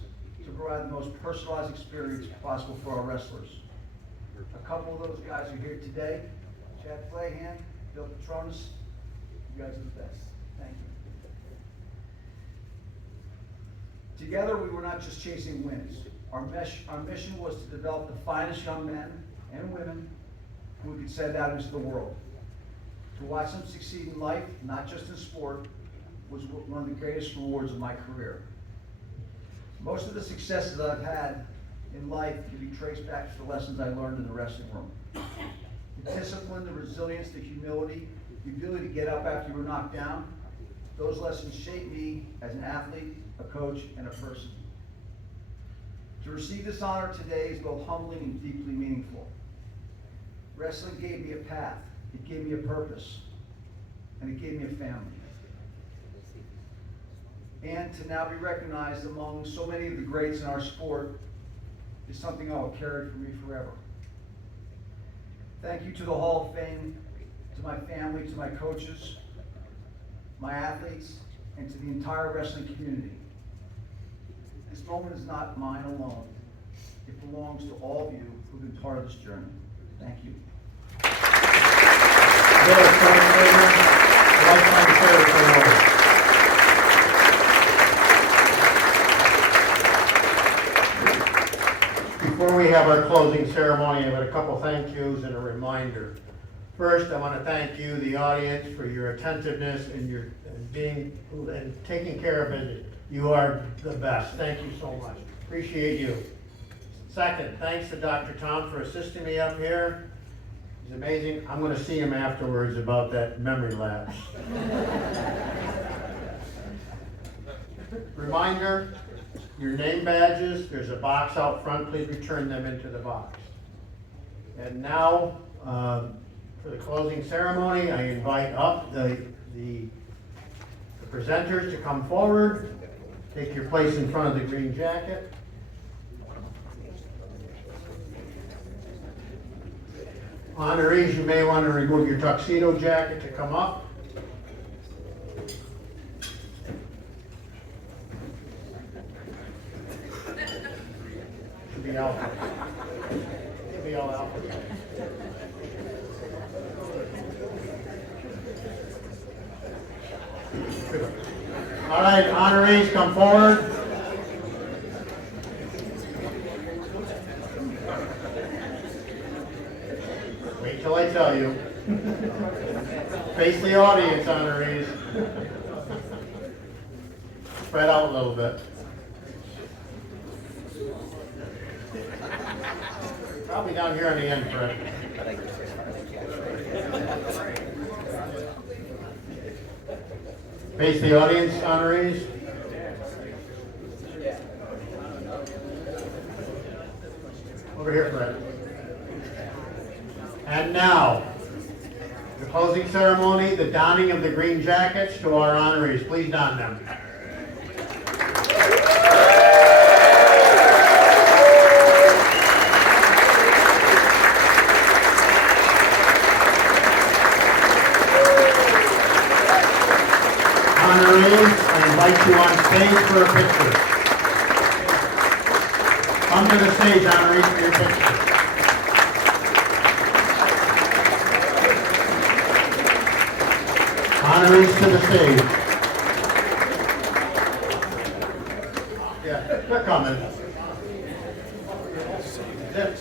to provide the most personalized experience possible for our wrestlers. A couple of those guys are here today. Chad Flahan, Bill Petronas, you guys are the best. Thank you. Together, we were not just chasing wins. Our mission was to develop the finest young men and women who we could send out into the world. To watch them succeed in life, not just in sport, was one of the greatest rewards of my career. Most of the successes that I've had in life can be traced back to the lessons I learned in the wrestling room. The discipline, the resilience, the humility, the ability to get up after you were knocked down, those lessons shaped me as an athlete, a coach, and a person. To receive this honor today is both humbling and deeply meaningful. Wrestling gave me a path, it gave me a purpose, and it gave me a family. And to now be recognized among so many of the greats in our sport is something I will carry for me forever. Thank you to the Hall of Fame, to my family, to my coaches, my athletes, and to the entire wrestling community. This moment is not mine alone. It belongs to all of you who've been part of this journey. Thank you. Before we have our closing ceremony, I've got a couple thank yous and a reminder. First, I want to thank you, the audience, for your attentiveness and your taking care of it. You are the best. Thank you so much. Appreciate you. Second, thanks to Dr. Tom for assisting me up here. He's amazing. I'm going to see him afterwards about that memory lapse. Reminder, your name badges, there's a box out front. Please return them into the box. And now, for the closing ceremony, I invite up the presenters to come forward. Take your place in front of the green jacket. Honorees, you may want to remove your tuxedo jacket to come up. Should be alpha. Should be all alpha. All right, honorees, come forward. Wait till I tell you. Face the audience, honorees. Spread out a little bit. Probably down here on the end, Fred. Face the audience, honorees. Over here, Fred. And now, the closing ceremony, the donning of the green jackets to our honorees. Please don them. Honorees, I invite you on stage for a picture. Come to the stage, honorees, for your picture. Honorees to the stage. Yeah, they're coming. Zip,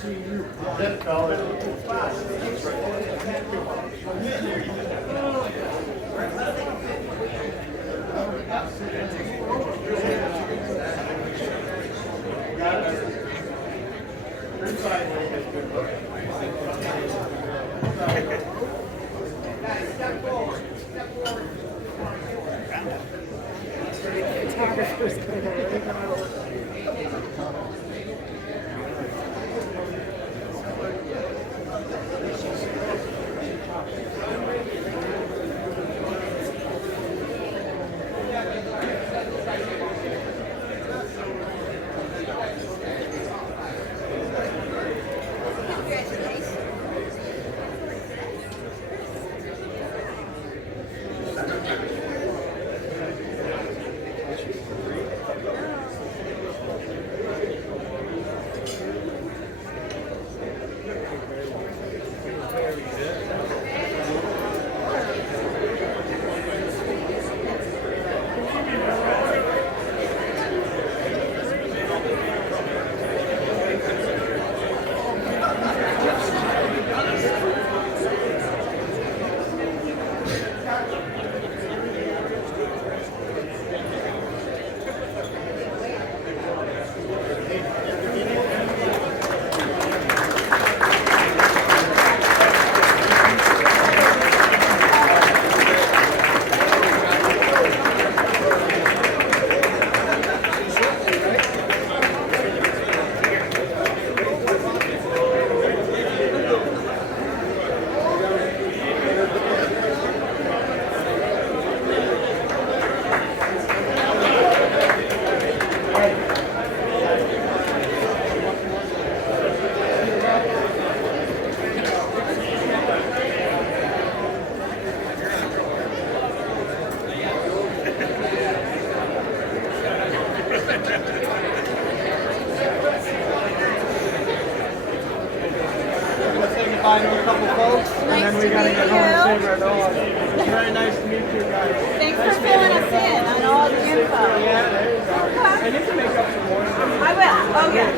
Bye to a couple folks, and then we gotta get home and save our dog. It's very nice to meet you guys. Thanks for filling us in on all the info. Yeah, there you go. I need to make up some more. I will. Oh, yeah.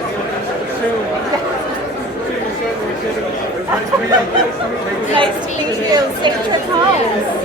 Soon. Soon, certainly. Nice to meet you. Safe trip home.